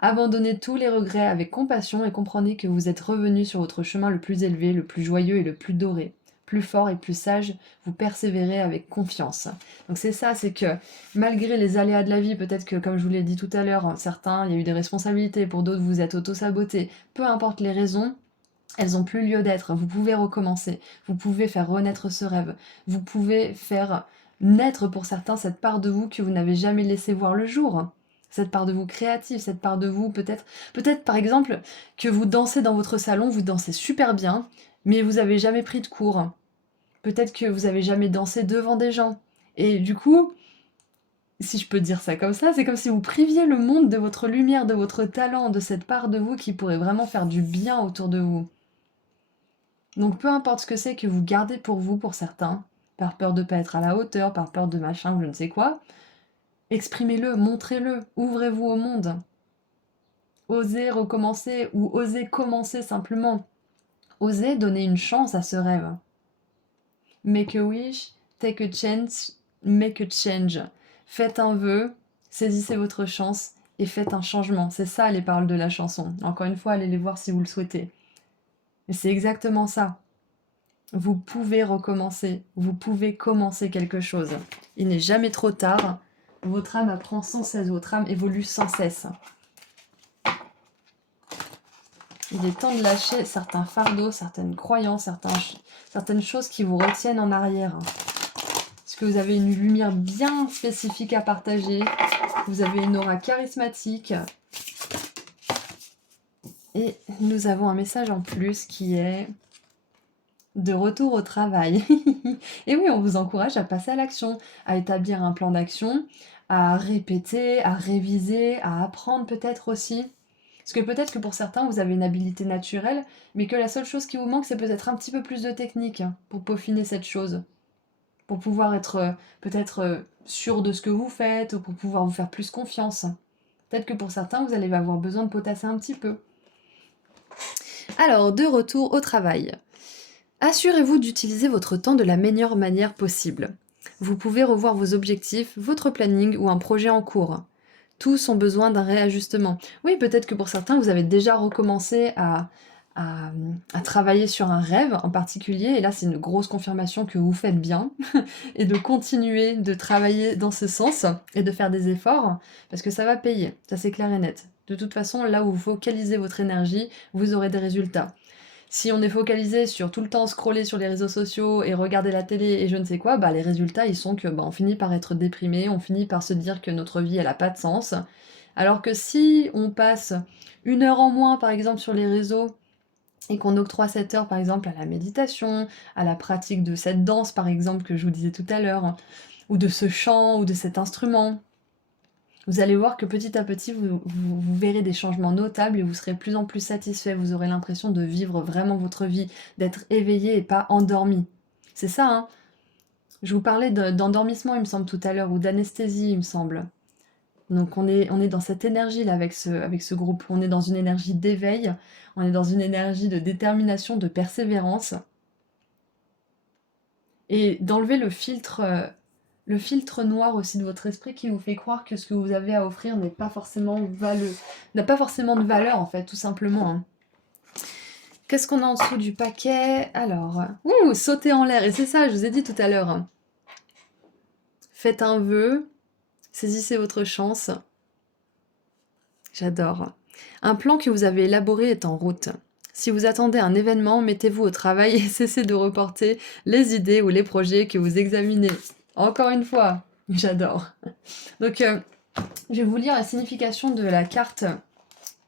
Abandonnez tous les regrets avec compassion et comprenez que vous êtes revenu sur votre chemin le plus élevé, le plus joyeux et le plus doré. Plus fort et plus sage, vous persévérez avec confiance. Donc c'est ça, c'est que malgré les aléas de la vie, peut-être que comme je vous l'ai dit tout à l'heure, certains, il y a eu des responsabilités, pour d'autres vous êtes auto-sabotés, peu importe les raisons, elles n'ont plus lieu d'être. Vous pouvez recommencer, vous pouvez faire renaître ce rêve, vous pouvez faire naître pour certains cette part de vous que vous n'avez jamais laissé voir le jour. Cette part de vous créative, cette part de vous peut-être par exemple que vous dansez dans votre salon, vous dansez super bien, mais vous avez jamais pris de cours. Peut-être que vous avez jamais dansé devant des gens. Et du coup, si je peux dire ça comme ça, c'est comme si vous priviez le monde de votre lumière, de votre talent, de cette part de vous qui pourrait vraiment faire du bien autour de vous. Donc peu importe ce que c'est que vous gardez pour vous, pour certains, par peur de ne pas être à la hauteur, par peur de machin ou je ne sais quoi, exprimez-le, montrez-le, ouvrez-vous au monde. Osez recommencer ou osez commencer simplement. Osez donner une chance à ce rêve. Make a wish, take a chance, make a change. Faites un vœu, saisissez votre chance et faites un changement. C'est ça les paroles de la chanson. Encore une fois, allez les voir si vous le souhaitez. Et c'est exactement ça. Vous pouvez recommencer, vous pouvez commencer quelque chose. Il n'est jamais trop tard. Votre âme apprend sans cesse, votre âme évolue sans cesse. Il est temps de lâcher certains fardeaux, certaines croyances, certaines choses qui vous retiennent en arrière. Parce que vous avez une lumière bien spécifique à partager. Vous avez une aura charismatique. Et nous avons un message en plus qui est de retour au travail. Et oui, on vous encourage à passer à l'action, à établir un plan d'action, à répéter, à réviser, à apprendre peut-être aussi. Parce que peut-être que pour certains, vous avez une habilité naturelle, mais que la seule chose qui vous manque, c'est peut-être un petit peu plus de technique pour peaufiner cette chose. Pour pouvoir être peut-être sûr de ce que vous faites, ou pour pouvoir vous faire plus confiance. Peut-être que pour certains, vous allez avoir besoin de potasser un petit peu. Alors, de retour au travail. Assurez-vous d'utiliser votre temps de la meilleure manière possible. Vous pouvez revoir vos objectifs, votre planning ou un projet en cours. Tous ont besoin d'un réajustement. Oui, peut-être que pour certains, vous avez déjà recommencé à travailler sur un rêve en particulier, et là c'est une grosse confirmation que vous faites bien, et de continuer de travailler dans ce sens, et de faire des efforts, parce que ça va payer, ça c'est clair et net. De toute façon, là où vous focalisez votre énergie, vous aurez des résultats. Si on est focalisé sur tout le temps scroller sur les réseaux sociaux et regarder la télé et je ne sais quoi, bah les résultats ils sont que on finit par être déprimé, on finit par se dire que notre vie elle a pas de sens. Alors que si on passe 1 heure en moins par exemple sur les réseaux et qu'on octroie cette heure par exemple à la méditation, à la pratique de cette danse par exemple que je vous disais tout à l'heure, ou de ce chant ou de cet instrument, vous allez voir que petit à petit, vous verrez des changements notables et vous serez de plus en plus satisfait. Vous aurez l'impression de vivre vraiment votre vie, d'être éveillé et pas endormi. C'est ça, hein. Je vous parlais d'endormissement, il me semble, tout à l'heure, ou d'anesthésie, il me semble. Donc on est dans cette énergie-là avec ce groupe. On est dans une énergie d'éveil, on est dans une énergie de détermination, de persévérance. Et d'enlever le filtre noir aussi de votre esprit qui vous fait croire que ce que vous avez à offrir n'a pas forcément de valeur en fait, tout simplement. Hein. Qu'est-ce qu'on a en dessous du paquet? Alors, sauter en l'air, et c'est ça, je vous ai dit tout à l'heure. Hein. Faites un vœu, saisissez votre chance. J'adore. Un plan que vous avez élaboré est en route. Si vous attendez un événement, mettez-vous au travail et cessez de reporter les idées ou les projets que vous examinez. Encore une fois, j'adore. Donc, je vais vous lire la signification de la carte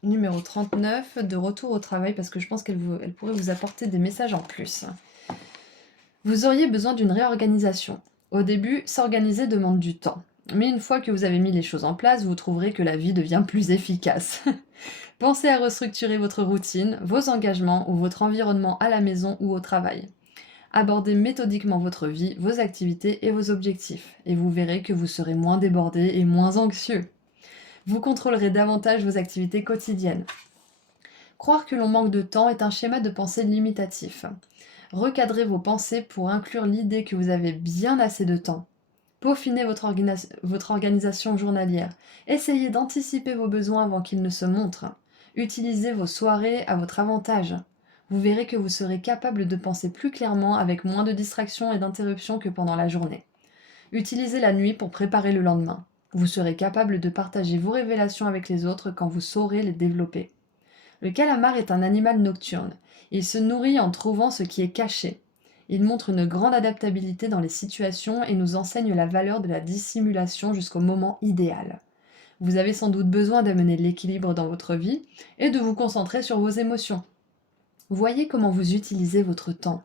numéro 39 de retour au travail parce que je pense qu'elle pourrait vous apporter des messages en plus. Vous auriez besoin d'une réorganisation. Au début, s'organiser demande du temps. Mais une fois que vous avez mis les choses en place, vous trouverez que la vie devient plus efficace. Pensez à restructurer votre routine, vos engagements ou votre environnement à la maison ou au travail. Abordez méthodiquement votre vie, vos activités et vos objectifs, et vous verrez que vous serez moins débordé et moins anxieux. Vous contrôlerez davantage vos activités quotidiennes. Croire que l'on manque de temps est un schéma de pensée limitatif. Recadrez vos pensées pour inclure l'idée que vous avez bien assez de temps. Peaufinez votre organisation journalière. Essayez d'anticiper vos besoins avant qu'ils ne se montrent. Utilisez vos soirées à votre avantage. Vous verrez que vous serez capable de penser plus clairement avec moins de distractions et d'interruptions que pendant la journée. Utilisez la nuit pour préparer le lendemain. Vous serez capable de partager vos révélations avec les autres quand vous saurez les développer. Le calamar est un animal nocturne. Il se nourrit en trouvant ce qui est caché. Il montre une grande adaptabilité dans les situations et nous enseigne la valeur de la dissimulation jusqu'au moment idéal. Vous avez sans doute besoin d'amener l'équilibre dans votre vie et de vous concentrer sur vos émotions. Voyez comment vous utilisez votre temps.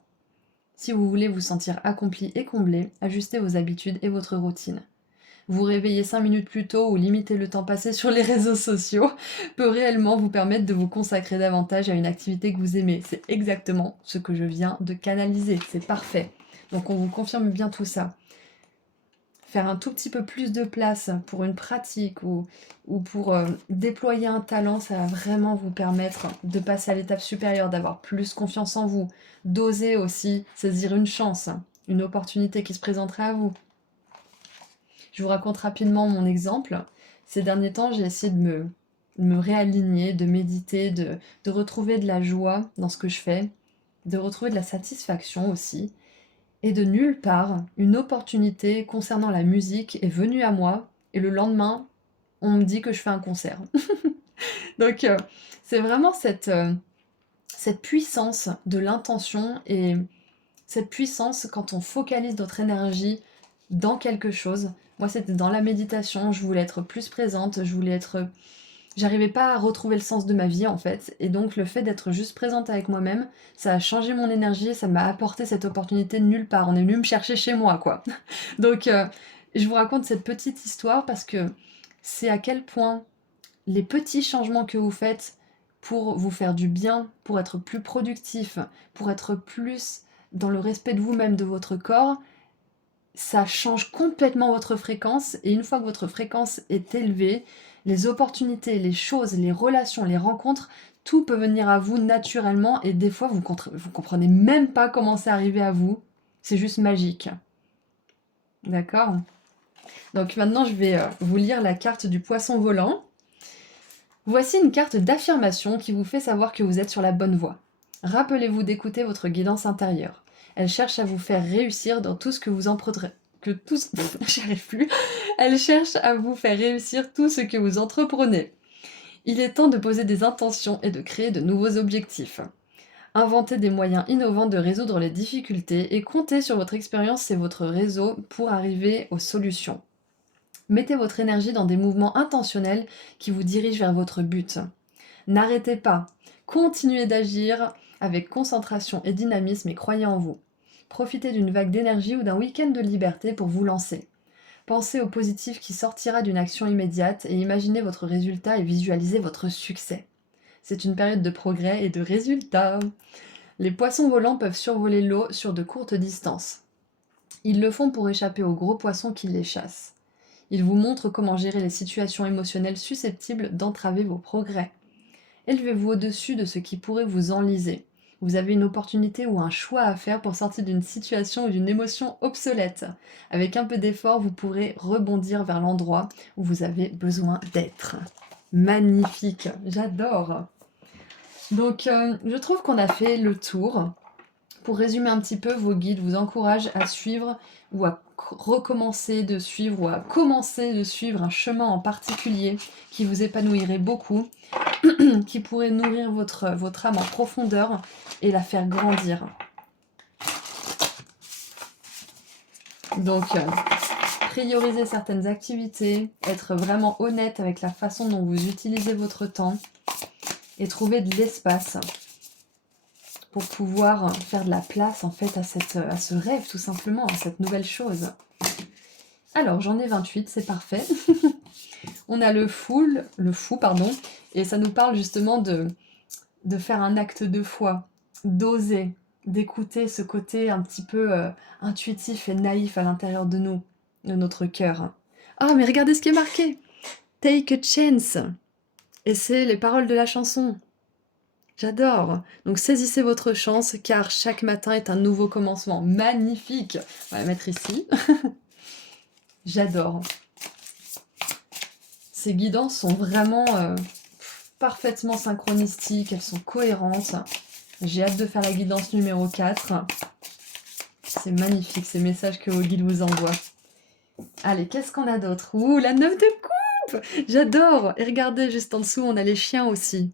Si vous voulez vous sentir accompli et comblé, ajustez vos habitudes et votre routine. Vous réveiller 5 minutes plus tôt ou limiter le temps passé sur les réseaux sociaux peut réellement vous permettre de vous consacrer davantage à une activité que vous aimez. C'est exactement ce que je viens de canaliser, c'est parfait. Donc on vous confirme bien tout ça. Faire un tout petit peu plus de place pour une pratique ou pour déployer un talent, ça va vraiment vous permettre de passer à l'étape supérieure, d'avoir plus confiance en vous, d'oser aussi saisir une chance, une opportunité qui se présenterait à vous. Je vous raconte rapidement mon exemple. Ces derniers temps, j'ai essayé de me réaligner, de méditer, de retrouver de la joie dans ce que je fais, de retrouver de la satisfaction aussi. Et de nulle part, une opportunité concernant la musique est venue à moi, et le lendemain, on me dit que je fais un concert. Donc, c'est vraiment cette puissance de l'intention et cette puissance quand on focalise notre énergie dans quelque chose. Moi, c'était dans la méditation, je voulais être plus présente, j'arrivais pas à retrouver le sens de ma vie en fait, et donc le fait d'être juste présente avec moi-même, ça a changé mon énergie, ça m'a apporté cette opportunité de nulle part, on est venu me chercher chez moi quoi. Donc je vous raconte cette petite histoire parce que c'est à quel point les petits changements que vous faites pour vous faire du bien, pour être plus productif, pour être plus dans le respect de vous-même, de votre corps, ça change complètement votre fréquence, et une fois que votre fréquence est élevée, les opportunités, les choses, les relations, les rencontres, tout peut venir à vous naturellement, et des fois vous comprenez même pas comment c'est arrivé à vous. C'est juste magique. D'accord? Donc maintenant je vais vous lire la carte du poisson volant. Voici une carte d'affirmation qui vous fait savoir que vous êtes sur la bonne voie. Rappelez-vous d'écouter votre guidance intérieure. Elle cherche à vous faire réussir dans tout ce que vous entreprendrez. J'y arrive plus. Elle cherche à vous faire réussir tout ce que vous entreprenez. Il est temps de poser des intentions et de créer de nouveaux objectifs. Inventez des moyens innovants de résoudre les difficultés et comptez sur votre expérience et votre réseau pour arriver aux solutions. Mettez votre énergie dans des mouvements intentionnels qui vous dirigent vers votre but. N'arrêtez pas. Continuez d'agir avec concentration et dynamisme et croyez en vous. Profitez d'une vague d'énergie ou d'un week-end de liberté pour vous lancer. Pensez au positif qui sortira d'une action immédiate et imaginez votre résultat et visualisez votre succès. C'est une période de progrès et de résultats. Les poissons volants peuvent survoler l'eau sur de courtes distances. Ils le font pour échapper aux gros poissons qui les chassent. Ils vous montrent comment gérer les situations émotionnelles susceptibles d'entraver vos progrès. Élevez-vous au-dessus de ce qui pourrait vous enliser. Vous avez une opportunité ou un choix à faire pour sortir d'une situation ou d'une émotion obsolète. Avec un peu d'effort, vous pourrez rebondir vers l'endroit où vous avez besoin d'être. Magnifique, j'adore. Donc, je trouve qu'on a fait le tour. Pour résumer un petit peu, vos guides vous encouragent à suivre ou à recommencer de suivre ou à commencer de suivre un chemin en particulier qui vous épanouirait beaucoup, qui pourrait nourrir votre âme en profondeur et la faire grandir. Donc, prioriser certaines activités, être vraiment honnête avec la façon dont vous utilisez votre temps et trouver de l'espace pour pouvoir faire de la place en fait à ce rêve tout simplement, à cette nouvelle chose. Alors j'en ai 28, c'est parfait. On a le fou, et ça nous parle justement de faire un acte de foi, d'oser, d'écouter ce côté un petit peu intuitif et naïf à l'intérieur de nous, de notre cœur. Ah mais regardez ce qui est marqué! Take a chance! Et c'est les paroles de la chanson. J'adore. Donc saisissez votre chance car chaque matin est un nouveau commencement. Magnifique. On va la mettre ici. J'adore. Ces guidances sont vraiment parfaitement synchronistiques, elles sont cohérentes. J'ai hâte de faire la guidance numéro 4. C'est magnifique ces messages que vos guides vous envoient. Allez, qu'est-ce qu'on a d'autre? Ouh, la 9 de coupe! J'adore. Et regardez, juste en dessous, on a les chiens aussi.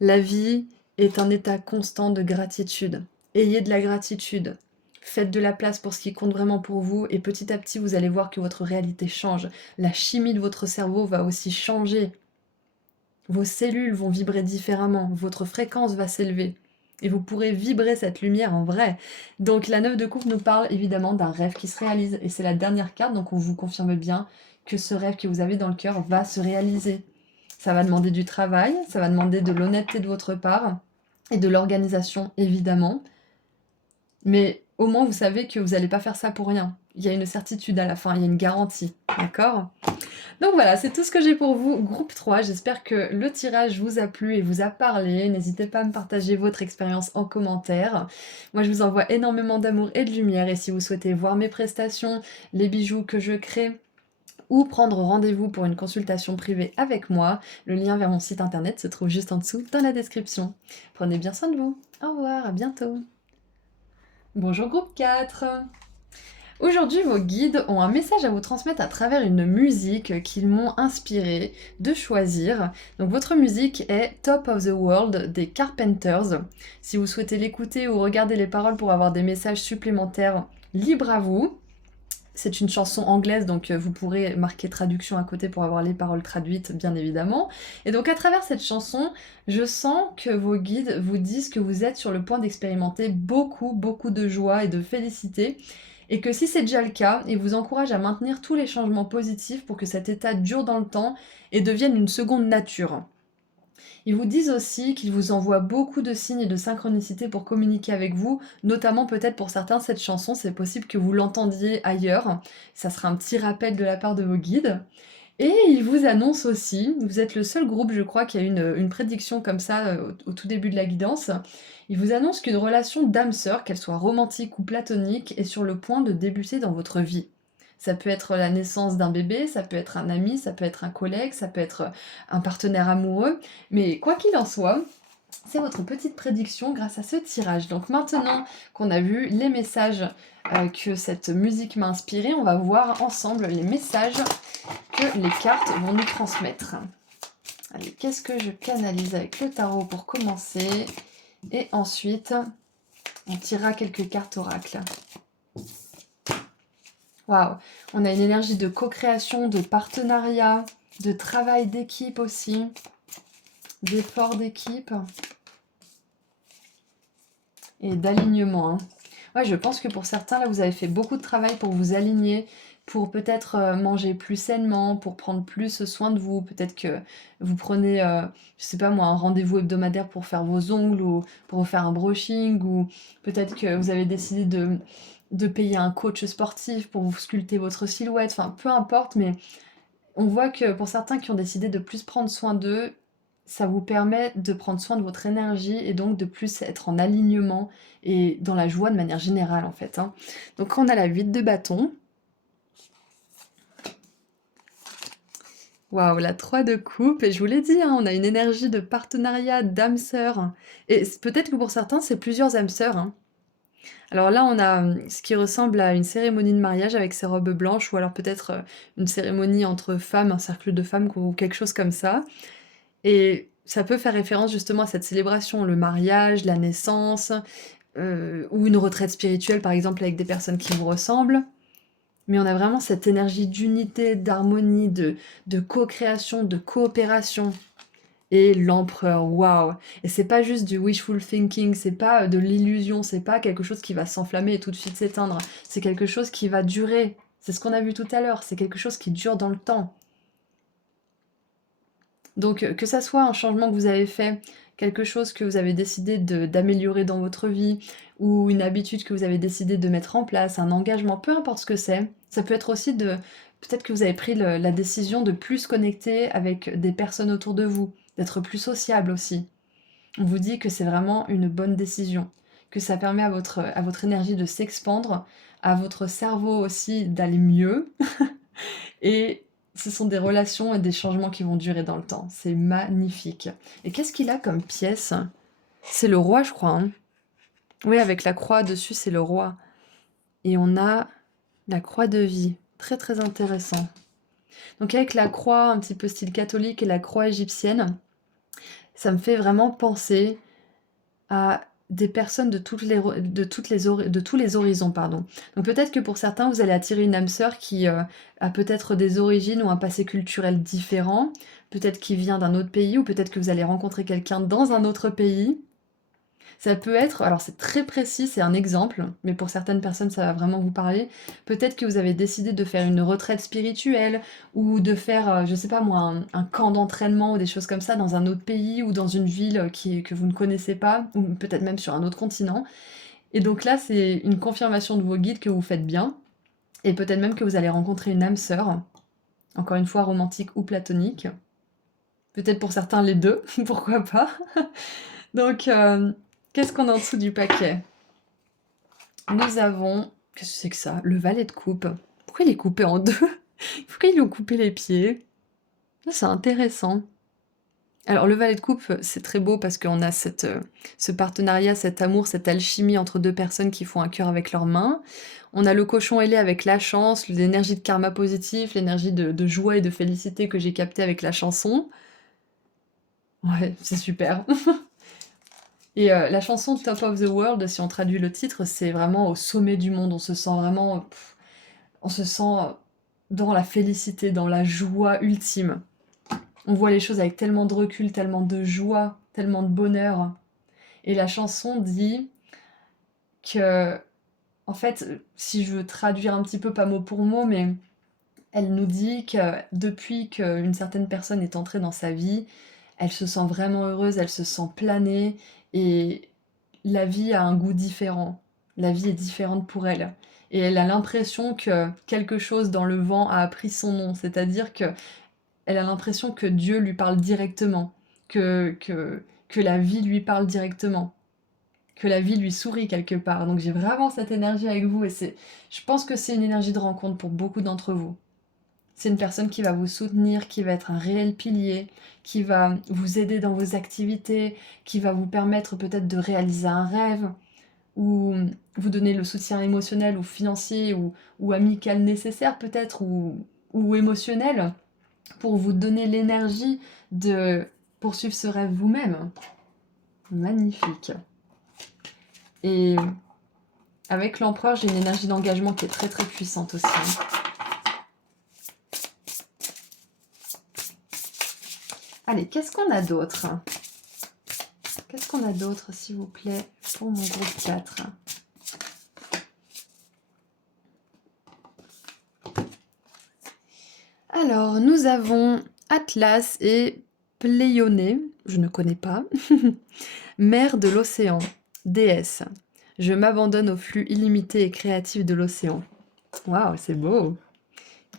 La vie est un état constant de gratitude. Ayez de la gratitude. Faites de la place pour ce qui compte vraiment pour vous et petit à petit, vous allez voir que votre réalité change. La chimie de votre cerveau va aussi changer. Vos cellules vont vibrer différemment. Votre fréquence va s'élever. Et vous pourrez vibrer cette lumière en vrai. Donc la 9 de coupe nous parle évidemment d'un rêve qui se réalise. Et c'est la dernière carte, donc on vous confirme bien que ce rêve que vous avez dans le cœur va se réaliser. Ça va demander du travail, ça va demander de l'honnêteté de votre part et de l'organisation, évidemment. Mais au moins, vous savez que vous n'allez pas faire ça pour rien. Il y a une certitude à la fin, il y a une garantie. D'accord? Donc voilà, c'est tout ce que j'ai pour vous, groupe 3. J'espère que le tirage vous a plu et vous a parlé. N'hésitez pas à me partager votre expérience en commentaire. Moi, je vous envoie énormément d'amour et de lumière. Et si vous souhaitez voir mes prestations, les bijoux que je crée, ou prendre rendez-vous pour une consultation privée avec moi. Le lien vers mon site internet se trouve juste en dessous dans la description. Prenez bien soin de vous. Au revoir, à bientôt. Bonjour groupe 4. Aujourd'hui, vos guides ont un message à vous transmettre à travers une musique qu'ils m'ont inspiré de choisir. Donc votre musique est Top of the World des Carpenters. Si vous souhaitez l'écouter ou regarder les paroles pour avoir des messages supplémentaires, libre à vous. C'est une chanson anglaise, donc vous pourrez marquer traduction à côté pour avoir les paroles traduites, bien évidemment. Et donc à travers cette chanson, je sens que vos guides vous disent que vous êtes sur le point d'expérimenter beaucoup, beaucoup de joie et de félicité. Et que si c'est déjà le cas, ils vous encouragent à maintenir tous les changements positifs pour que cet état dure dans le temps et devienne une seconde nature. Ils vous disent aussi qu'ils vous envoient beaucoup de signes et de synchronicité pour communiquer avec vous, notamment peut-être pour certains cette chanson, c'est possible que vous l'entendiez ailleurs, ça sera un petit rappel de la part de vos guides. Et ils vous annoncent aussi, vous êtes le seul groupe je crois qui a une prédiction comme ça au tout début de la guidance, ils vous annoncent qu'une relation d'âme-sœur, qu'elle soit romantique ou platonique, est sur le point de débuter dans votre vie. Ça peut être la naissance d'un bébé, ça peut être un ami, ça peut être un collègue, ça peut être un partenaire amoureux, mais quoi qu'il en soit, c'est votre petite prédiction grâce à ce tirage. Donc maintenant qu'on a vu les messages que cette musique m'a inspiré, on va voir ensemble les messages que les cartes vont nous transmettre. Allez, qu'est-ce que je canalise avec le tarot pour commencer? Et ensuite, on tirera quelques cartes oracles. Waouh, on a une énergie de co-création, de partenariat, de travail d'équipe aussi, d'effort d'équipe et d'alignement. Hein. Ouais, je pense que pour certains, là, vous avez fait beaucoup de travail pour vous aligner, pour peut-être manger plus sainement, pour prendre plus soin de vous. Peut-être que vous prenez, je sais pas moi, un rendez-vous hebdomadaire pour faire vos ongles ou pour vous faire un brushing, ou peut-être que vous avez décidé de payer un coach sportif pour vous sculpter votre silhouette. Enfin, peu importe, mais on voit que pour certains qui ont décidé de plus prendre soin d'eux, ça vous permet de prendre soin de votre énergie et donc de plus être en alignement et dans la joie de manière générale en fait. Hein. Donc on a la 8 de bâton. Waouh, la 3 de coupe, et je vous l'ai dit, hein, on a une énergie de partenariat, d'âme sœur. Et peut-être que pour certains, c'est plusieurs âmes sœurs. Hein. Alors là, on a ce qui ressemble à une cérémonie de mariage avec ses robes blanches, ou alors peut-être une cérémonie entre femmes, un cercle de femmes, ou quelque chose comme ça. Et ça peut faire référence justement à cette célébration, le mariage, la naissance, ou une retraite spirituelle, par exemple, avec des personnes qui vous ressemblent. Mais on a vraiment cette énergie d'unité, d'harmonie, de co-création, de coopération. Et l'empereur, waouh! Et c'est pas juste du wishful thinking, c'est pas de l'illusion, c'est pas quelque chose qui va s'enflammer et tout de suite s'éteindre. C'est quelque chose qui va durer. C'est ce qu'on a vu tout à l'heure, c'est quelque chose qui dure dans le temps. Donc que ça soit un changement que vous avez fait, quelque chose que vous avez décidé d'améliorer dans votre vie, ou une habitude que vous avez décidé de mettre en place, un engagement, peu importe ce que c'est, ça peut être aussi peut-être que vous avez pris la décision de plus connecter avec des personnes autour de vous, d'être plus sociable aussi. On vous dit que c'est vraiment une bonne décision, que ça permet à votre énergie de s'expandre, à votre cerveau aussi d'aller mieux, et ce sont des relations et des changements qui vont durer dans le temps. C'est magnifique. Et qu'est-ce qu'il a comme pièce? C'est le roi, je crois. Hein. Oui, avec la croix dessus, c'est le roi. Et on a la croix de vie. Très, très intéressant. Donc avec la croix un petit peu style catholique et la croix égyptienne, ça me fait vraiment penser à des personnes de tous les horizons, pardon. Donc peut-être que pour certains, vous allez attirer une âme sœur qui a peut-être des origines ou un passé culturel différent, peut-être qui vient d'un autre pays, ou peut-être que vous allez rencontrer quelqu'un dans un autre pays. Ça peut être, alors c'est très précis, c'est un exemple, mais pour certaines personnes ça va vraiment vous parler. Peut-être que vous avez décidé de faire une retraite spirituelle ou de faire, je sais pas moi, un camp d'entraînement ou des choses comme ça dans un autre pays ou dans une ville que vous ne connaissez pas, ou peut-être même sur un autre continent. Et donc là, c'est une confirmation de vos guides que vous faites bien, et peut-être même que vous allez rencontrer une âme sœur, encore une fois romantique ou platonique. Peut-être pour certains les deux, pourquoi pas. Donc, qu'est-ce qu'on a en dessous du paquet? Nous avons... Qu'est-ce que c'est que ça? Le valet de coupe. Pourquoi il est coupé en deux? Pourquoi ils lui ont coupé les pieds? Ah, c'est intéressant. Alors le valet de coupe, c'est très beau parce qu'on a ce partenariat, cet amour, cette alchimie entre 2 personnes qui font un cœur avec leurs mains. On a le cochon ailé avec la chance, l'énergie de karma positif, l'énergie de joie et de félicité que j'ai captée avec la chanson. Ouais, c'est super. Et la chanson Top of the World, si on traduit le titre, c'est vraiment au sommet du monde. On se sent vraiment, on se sent, dans la félicité, dans la joie ultime. On voit les choses avec tellement de recul, tellement de joie, tellement de bonheur. Et la chanson dit que, en fait, si je veux traduire un petit peu, pas mot pour mot, mais elle nous dit que depuis qu'une certaine personne est entrée dans sa vie, elle se sent vraiment heureuse, elle se sent planée, et la vie a un goût différent. La vie est différente pour elle. Et elle a l'impression que quelque chose dans le vent a appris son nom, c'est-à-dire que elle a l'impression que Dieu lui parle directement, que la vie lui parle directement, que la vie lui sourit quelque part. Donc j'ai vraiment cette énergie avec vous et je pense que c'est une énergie de rencontre pour beaucoup d'entre vous. C'est une personne qui va vous soutenir, qui va être un réel pilier, qui va vous aider dans vos activités, qui va vous permettre peut-être de réaliser un rêve, ou vous donner le soutien émotionnel ou financier ou amical nécessaire peut-être, ou émotionnel, pour vous donner l'énergie de poursuivre ce rêve vous-même. Magnifique. Et avec l'empereur, j'ai une énergie d'engagement qui est très très puissante aussi. Allez, qu'est-ce qu'on a d'autre? Qu'est-ce qu'on a d'autre, s'il vous plaît, pour mon groupe 4? Alors, nous avons Atlas et Pléioné, je ne connais pas. Mère de l'océan, déesse. Je m'abandonne au flux illimité et créatif de l'océan. Waouh, c'est beau.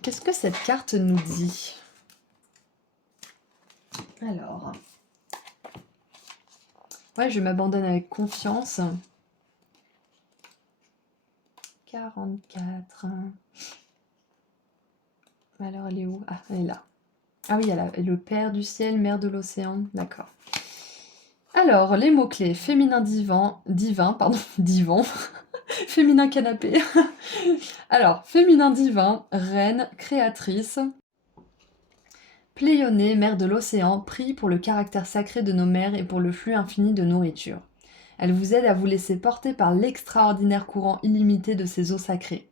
Qu'est-ce que cette carte nous dit? Alors... Ouais, je m'abandonne avec confiance. 44. Alors, elle est où? Ah, elle est là. Ah oui, elle a le père du ciel, mère de l'océan. D'accord. Alors, les mots-clés. Féminin divin, pardon, divan. Féminin canapé. Alors, féminin divin, reine, créatrice. Pléionée, mère de l'océan, prie pour le caractère sacré de nos mers et pour le flux infini de nourriture. Elle vous aide à vous laisser porter par l'extraordinaire courant illimité de ces eaux sacrées.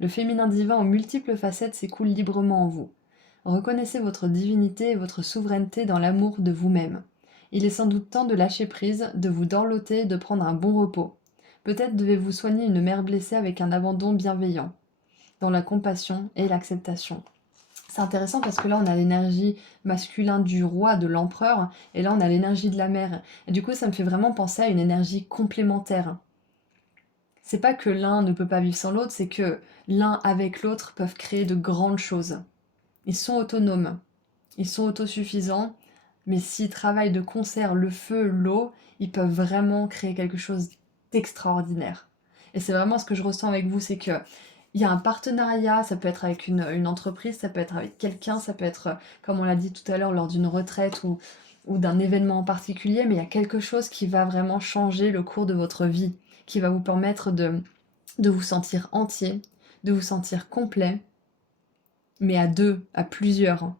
Le féminin divin aux multiples facettes s'écoule librement en vous. Reconnaissez votre divinité et votre souveraineté dans l'amour de vous-même. Il est sans doute temps de lâcher prise, de vous dorloter et de prendre un bon repos. Peut-être devez-vous soigner une mère blessée avec un abandon bienveillant, dans la compassion et l'acceptation. C'est intéressant parce que là, on a l'énergie masculine du roi, de l'empereur, et là, on a l'énergie de la mère. Et du coup, ça me fait vraiment penser à une énergie complémentaire. C'est pas que l'un ne peut pas vivre sans l'autre, c'est que l'un avec l'autre peuvent créer de grandes choses. Ils sont autonomes, ils sont autosuffisants, mais s'ils travaillent de concert le feu, l'eau, ils peuvent vraiment créer quelque chose d'extraordinaire. Et c'est vraiment ce que je ressens avec vous, c'est que il y a un partenariat, ça peut être avec une entreprise, ça peut être avec quelqu'un, ça peut être, comme on l'a dit tout à l'heure, lors d'une retraite ou d'un événement en particulier, mais il y a quelque chose qui va vraiment changer le cours de votre vie, qui va vous permettre de vous sentir entier, de vous sentir complet, mais à deux, à plusieurs, hein.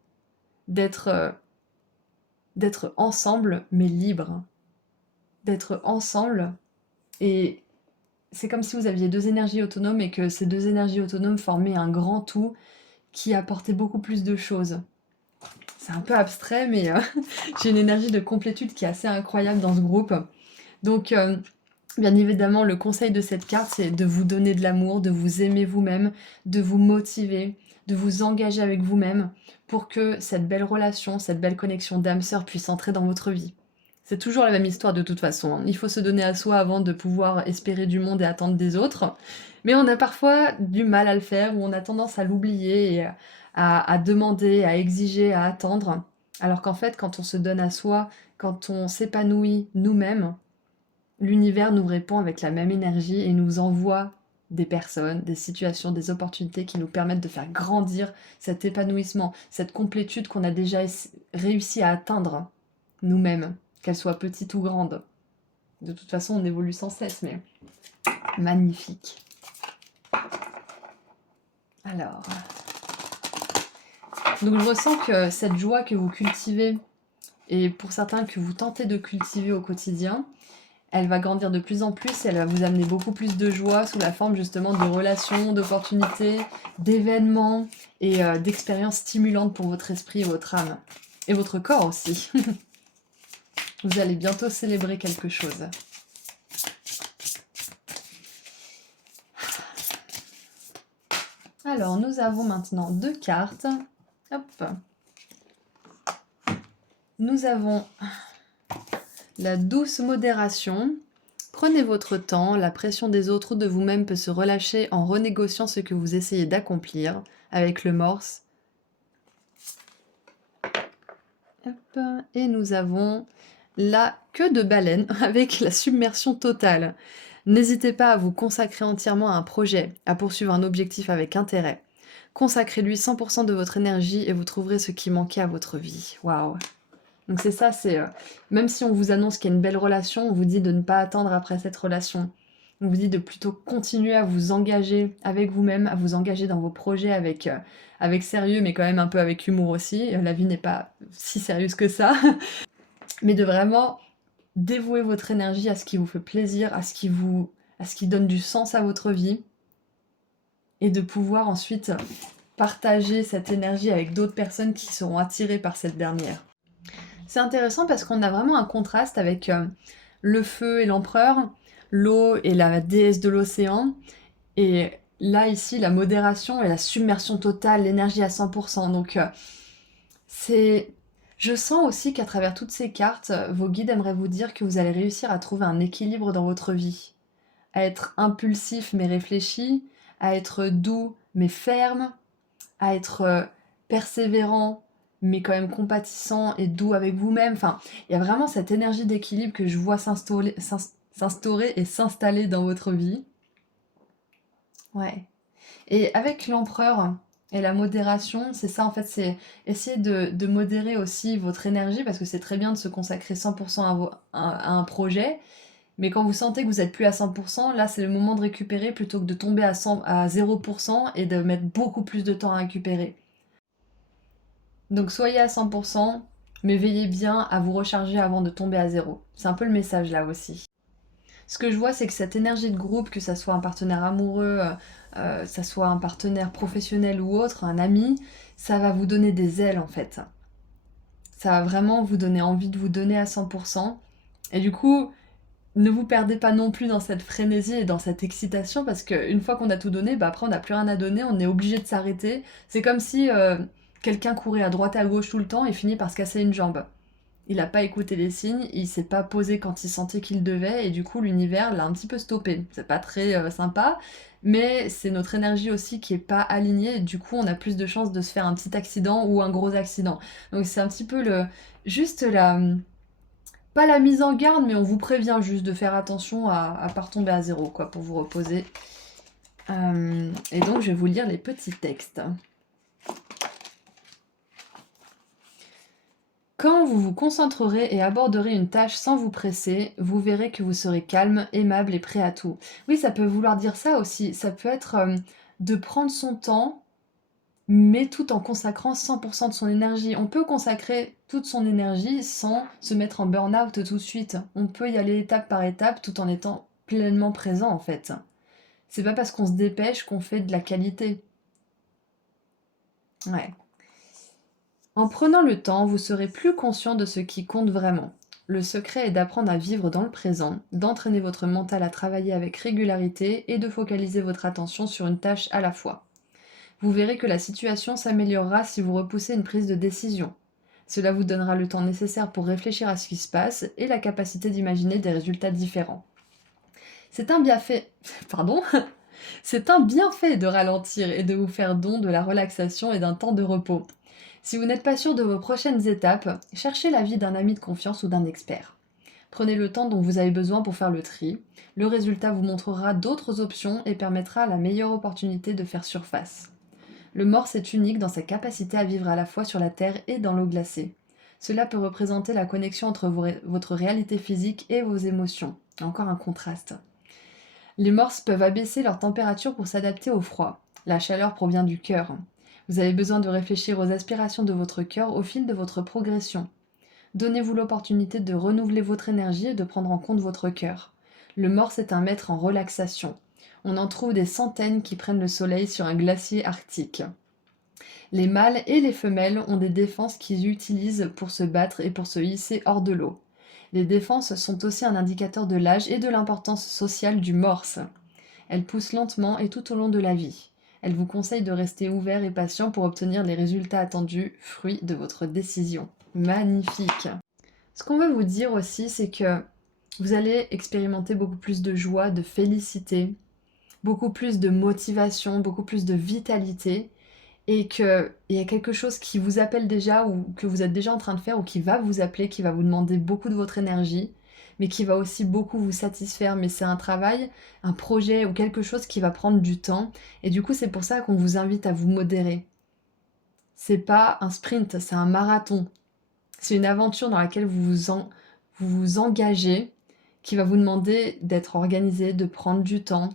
D'être ensemble, mais libre. D'être ensemble, et c'est comme si vous aviez deux énergies autonomes et que ces deux énergies autonomes formaient un grand tout qui apportait beaucoup plus de choses. C'est un peu abstrait, mais j'ai une énergie de complétude qui est assez incroyable dans ce groupe. Donc, bien évidemment, le conseil de cette carte, c'est de vous donner de l'amour, de vous aimer vous-même, de vous motiver, de vous engager avec vous-même pour que cette belle relation, cette belle connexion d'âme sœur puisse entrer dans votre vie. C'est toujours la même histoire de toute façon, hein. Il faut se donner à soi avant de pouvoir espérer du monde et attendre des autres. Mais on a parfois du mal à le faire, ou on a tendance à l'oublier et à demander, à exiger, à attendre. Alors qu'en fait, quand on se donne à soi, quand on s'épanouit nous-mêmes, l'univers nous répond avec la même énergie et nous envoie des personnes, des situations, des opportunités qui nous permettent de faire grandir cet épanouissement, cette complétude qu'on a déjà réussi à atteindre nous-mêmes, qu'elle soit petite ou grande. De toute façon, on évolue sans cesse, mais magnifique. Alors, donc je ressens que cette joie que vous cultivez, et pour certains que vous tentez de cultiver au quotidien, elle va grandir de plus en plus et elle va vous amener beaucoup plus de joie sous la forme justement de relations, d'opportunités, d'événements et d'expériences stimulantes pour votre esprit et votre âme. Et votre corps aussi. Vous allez bientôt célébrer quelque chose. Alors, nous avons maintenant 2 cartes. Hop. Nous avons la douce modération. Prenez votre temps, la pression des autres ou de vous-même peut se relâcher en renégociant ce que vous essayez d'accomplir avec le morse. Hop. Et nous avons la queue de baleine avec la submersion totale. N'hésitez pas à vous consacrer entièrement à un projet, à poursuivre un objectif avec intérêt. Consacrez-lui 100% de votre énergie et vous trouverez ce qui manquait à votre vie. Waouh! Donc c'est ça, c'est même si on vous annonce qu'il y a une belle relation, on vous dit de ne pas attendre après cette relation. On vous dit de plutôt continuer à vous engager avec vous-même, à vous engager dans vos projets avec sérieux, mais quand même un peu avec humour aussi. La vie n'est pas si sérieuse que ça. Mais de vraiment dévouer votre énergie à ce qui vous fait plaisir, à ce qui donne du sens à votre vie. Et de pouvoir ensuite partager cette énergie avec d'autres personnes qui seront attirées par cette dernière. C'est intéressant parce qu'on a vraiment un contraste avec le feu et l'empereur, l'eau et la déesse de l'océan, et là ici la modération et la submersion totale, l'énergie à 100%. Donc je sens aussi qu'à travers toutes ces cartes, vos guides aimeraient vous dire que vous allez réussir à trouver un équilibre dans votre vie, à être impulsif mais réfléchi, à être doux mais ferme, à être persévérant mais quand même compatissant et doux avec vous-même. Enfin, il y a vraiment cette énergie d'équilibre que je vois s'instaurer et s'installer dans votre vie. Ouais. Et avec l'empereur et la modération, c'est ça en fait, c'est essayer de modérer aussi votre énergie parce que c'est très bien de se consacrer 100% à un projet. Mais quand vous sentez que vous n'êtes plus à 100%, là c'est le moment de récupérer plutôt que de tomber à 0% et de mettre beaucoup plus de temps à récupérer. Donc soyez à 100%, mais veillez bien à vous recharger avant de tomber à 0. C'est un peu le message là aussi. Ce que je vois, c'est que cette énergie de groupe, que ça soit un partenaire amoureux, ça soit un partenaire professionnel ou autre, un ami, ça va vous donner des ailes en fait. Ça va vraiment vous donner envie de vous donner à 100%. Et du coup, ne vous perdez pas non plus dans cette frénésie et dans cette excitation parce qu'une fois qu'on a tout donné, après on n'a plus rien à donner, on est obligé de s'arrêter. C'est comme si quelqu'un courait à droite et à gauche tout le temps et finit par se casser une jambe. Il n'a pas écouté les signes, il s'est pas posé quand il sentait qu'il devait et du coup l'univers l'a un petit peu stoppé. C'est pas très sympa, mais c'est notre énergie aussi qui est pas alignée et du coup on a plus de chances de se faire un petit accident ou un gros accident. Donc c'est un petit peu juste pas la mise en garde, mais on vous prévient juste de faire attention à pas retomber à 0, quoi, pour vous reposer. Et donc, je vais vous lire les petits textes. Quand vous vous concentrerez et aborderez une tâche sans vous presser, vous verrez que vous serez calme, aimable et prêt à tout. Oui, ça peut vouloir dire ça aussi. Ça peut être de prendre son temps, mais tout en consacrant 100% de son énergie. On peut consacrer toute son énergie sans se mettre en burn-out tout de suite. On peut y aller étape par étape tout en étant pleinement présent en fait. C'est pas parce qu'on se dépêche qu'on fait de la qualité. Ouais. En prenant le temps, vous serez plus conscient de ce qui compte vraiment. Le secret est d'apprendre à vivre dans le présent, d'entraîner votre mental à travailler avec régularité et de focaliser votre attention sur une tâche à la fois. Vous verrez que la situation s'améliorera si vous repoussez une prise de décision. Cela vous donnera le temps nécessaire pour réfléchir à ce qui se passe et la capacité d'imaginer des résultats différents. C'est un bienfait, pardon, c'est un bienfait de ralentir et de vous faire don de la relaxation et d'un temps de repos. Si vous n'êtes pas sûr de vos prochaines étapes, cherchez l'avis d'un ami de confiance ou d'un expert. Prenez le temps dont vous avez besoin pour faire le tri. Le résultat vous montrera d'autres options et permettra la meilleure opportunité de faire surface. Le morse est unique dans sa capacité à vivre à la fois sur la Terre et dans l'eau glacée. Cela peut représenter la connexion entre votre réalité physique et vos émotions. Encore un contraste. Les morses peuvent abaisser leur température pour s'adapter au froid. La chaleur provient du cœur. Vous avez besoin de réfléchir aux aspirations de votre cœur au fil de votre progression. Donnez-vous l'opportunité de renouveler votre énergie et de prendre en compte votre cœur. Le morse est un maître en relaxation. On en trouve des centaines qui prennent le soleil sur un glacier arctique. Les mâles et les femelles ont des défenses qu'ils utilisent pour se battre et pour se hisser hors de l'eau. Les défenses sont aussi un indicateur de l'âge et de l'importance sociale du morse. Elles poussent lentement et tout au long de la vie. Elles vous conseillent de rester ouvert et patient pour obtenir les résultats attendus, fruits de votre décision. Magnifique! Ce qu'on veut vous dire aussi, c'est que vous allez expérimenter beaucoup plus de joie, de félicité, beaucoup plus de motivation, beaucoup plus de vitalité, et qu'il y a quelque chose qui vous appelle déjà ou que vous êtes déjà en train de faire ou qui va vous appeler, qui va vous demander beaucoup de votre énergie, mais qui va aussi beaucoup vous satisfaire. Mais c'est un travail, un projet ou quelque chose qui va prendre du temps. Et du coup, c'est pour ça qu'on vous invite à vous modérer. C'est pas un sprint, c'est un marathon. C'est une aventure dans laquelle vous engagez, qui va vous demander d'être organisé, de prendre du temps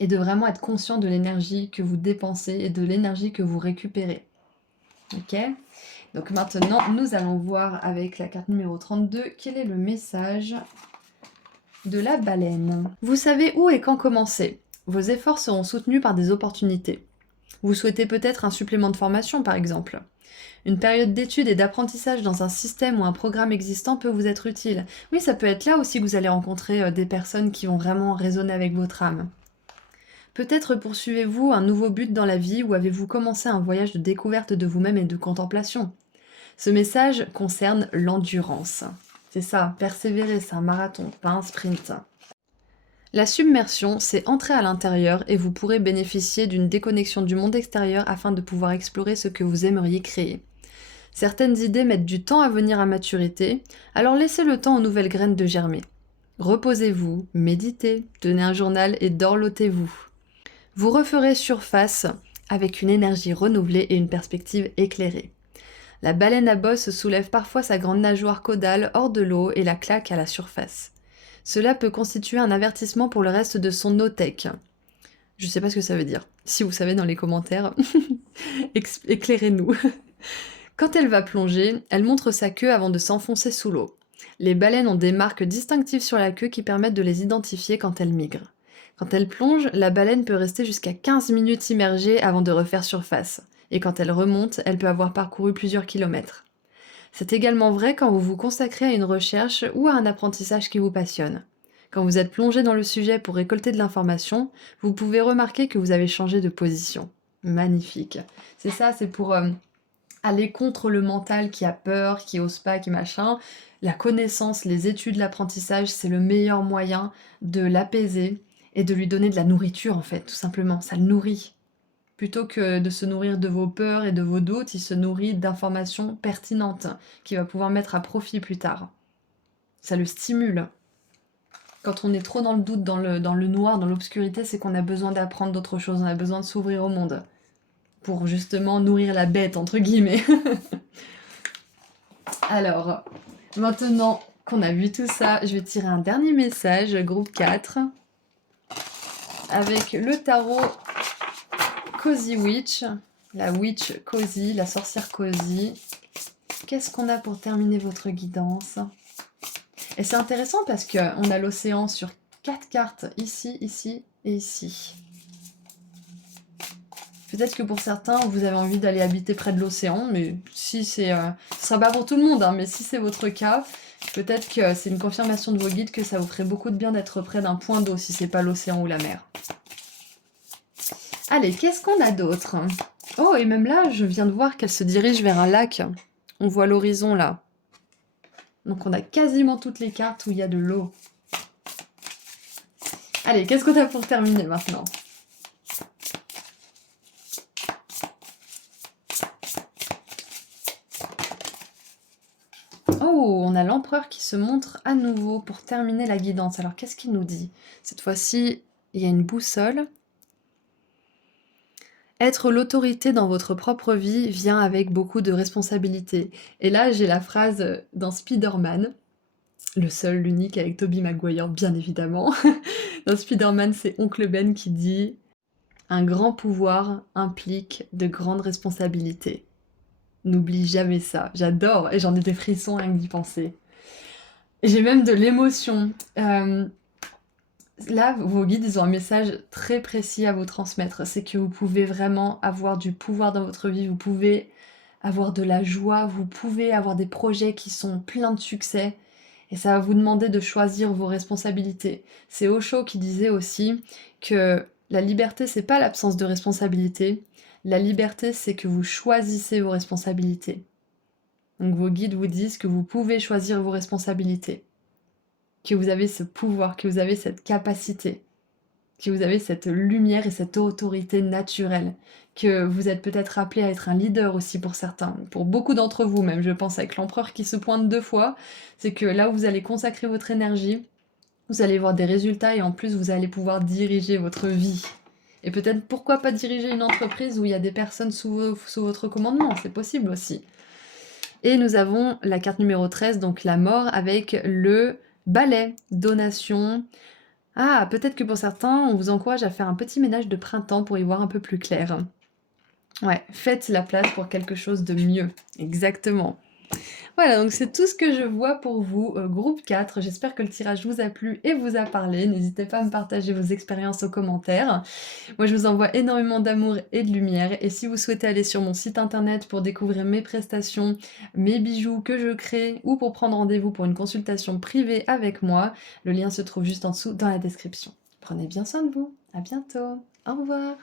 et de vraiment être conscient de l'énergie que vous dépensez et de l'énergie que vous récupérez. Ok ? Donc maintenant, nous allons voir avec la carte numéro 32 quel est le message de la baleine. Vous savez où et quand commencer. Vos efforts seront soutenus par des opportunités. Vous souhaitez peut-être un supplément de formation, par exemple. Une période d'études et d'apprentissage dans un système ou un programme existant peut vous être utile. Oui, ça peut être là aussi que vous allez rencontrer des personnes qui vont vraiment résonner avec votre âme. Peut-être poursuivez-vous un nouveau but dans la vie ou avez-vous commencé un voyage de découverte de vous-même et de contemplation. Ce message concerne l'endurance. C'est ça, persévérer, c'est un marathon, pas un sprint. La submersion, c'est entrer à l'intérieur et vous pourrez bénéficier d'une déconnexion du monde extérieur afin de pouvoir explorer ce que vous aimeriez créer. Certaines idées mettent du temps à venir à maturité, alors laissez le temps aux nouvelles graines de germer. Reposez-vous, méditez, tenez un journal et dorlotez-vous. Vous referez surface avec une énergie renouvelée et une perspective éclairée. La baleine à bosse soulève parfois sa grande nageoire caudale hors de l'eau et la claque à la surface. Cela peut constituer un avertissement pour le reste de son no-tech. Je ne sais pas ce que ça veut dire. Si vous savez dans les commentaires, éclairez-nous. Quand elle va plonger, elle montre sa queue avant de s'enfoncer sous l'eau. Les baleines ont des marques distinctives sur la queue qui permettent de les identifier quand elles migrent. Quand elle plonge, la baleine peut rester jusqu'à 15 minutes immergée avant de refaire surface. Et quand elle remonte, elle peut avoir parcouru plusieurs kilomètres. C'est également vrai quand vous vous consacrez à une recherche ou à un apprentissage qui vous passionne. Quand vous êtes plongé dans le sujet pour récolter de l'information, vous pouvez remarquer que vous avez changé de position. Magnifique. C'est ça, c'est pour aller contre le mental qui a peur, qui ose pas, qui machin. La connaissance, les études, l'apprentissage, c'est le meilleur moyen de l'apaiser et de lui donner de la nourriture en fait, tout simplement. Ça le nourrit. Plutôt que de se nourrir de vos peurs et de vos doutes, il se nourrit d'informations pertinentes qu'il va pouvoir mettre à profit plus tard. Ça le stimule. Quand on est trop dans le doute, dans le noir, dans l'obscurité, c'est qu'on a besoin d'apprendre d'autres choses, on a besoin de s'ouvrir au monde. Pour justement nourrir la bête, entre guillemets. Alors, maintenant qu'on a vu tout ça, je vais tirer un dernier message, groupe 4, avec le tarot Cozy Witch, la witch Cozy, la sorcière Cozy. Qu'est-ce qu'on a pour terminer votre guidance? Et c'est intéressant parce qu'on a l'océan sur 4 cartes, ici, ici et ici. Peut-être que pour certains, vous avez envie d'aller habiter près de l'océan, mais si c'est... ce sera pas pour tout le monde, hein, mais si c'est votre cas, peut-être que c'est une confirmation de vos guides que ça vous ferait beaucoup de bien d'être près d'un point d'eau, si c'est pas l'océan ou la mer. Allez, qu'est-ce qu'on a d'autre? Oh, et même là, je viens de voir qu'elle se dirige vers un lac. On voit l'horizon, là. Donc on a quasiment toutes les cartes où il y a de l'eau. Allez, qu'est-ce qu'on a pour terminer maintenant? Oh, on a l'empereur qui se montre à nouveau pour terminer la guidance. Alors qu'est-ce qu'il nous dit? Cette fois-ci, il y a une boussole. Être l'autorité dans votre propre vie vient avec beaucoup de responsabilités. Et là, j'ai la phrase dans Spider-Man, le seul, l'unique avec Tobey Maguire, bien évidemment. Dans Spider-Man, c'est Oncle Ben qui dit: «Un grand pouvoir implique de grandes responsabilités». N'oublie jamais ça. J'adore et j'en ai des frissons rien que d'y penser. J'ai même de l'émotion. Là, vos guides, ils ont un message très précis à vous transmettre. C'est que vous pouvez vraiment avoir du pouvoir dans votre vie, vous pouvez avoir de la joie, vous pouvez avoir des projets qui sont pleins de succès et ça va vous demander de choisir vos responsabilités. C'est Osho qui disait aussi que la liberté, c'est pas l'absence de responsabilité. La liberté, c'est que vous choisissez vos responsabilités. Donc vos guides vous disent que vous pouvez choisir vos responsabilités, que vous avez ce pouvoir, que vous avez cette capacité, que vous avez cette lumière et cette autorité naturelle, que vous êtes peut-être appelé à être un leader aussi pour certains, pour beaucoup d'entre vous même, je pense, avec l'empereur qui se pointe 2 fois, c'est que là où vous allez consacrer votre énergie, vous allez voir des résultats et en plus vous allez pouvoir diriger votre vie. Et peut-être pourquoi pas diriger une entreprise où il y a des personnes sous votre commandement, c'est possible aussi. Et nous avons la carte numéro 13, donc la mort, avec le balai, donation. Ah, peut-être que pour certains, on vous encourage à faire un petit ménage de printemps pour y voir un peu plus clair. Ouais, faites la place pour quelque chose de mieux. Exactement. Voilà, donc c'est tout ce que je vois pour vous, groupe 4. J'espère que le tirage vous a plu et vous a parlé. N'hésitez pas à me partager vos expériences aux commentaires. Moi, je vous envoie énormément d'amour et de lumière. Et si vous souhaitez aller sur mon site internet pour découvrir mes prestations, mes bijoux que je crée ou pour prendre rendez-vous pour une consultation privée avec moi, le lien se trouve juste en dessous dans la description. Prenez bien soin de vous. À bientôt. Au revoir.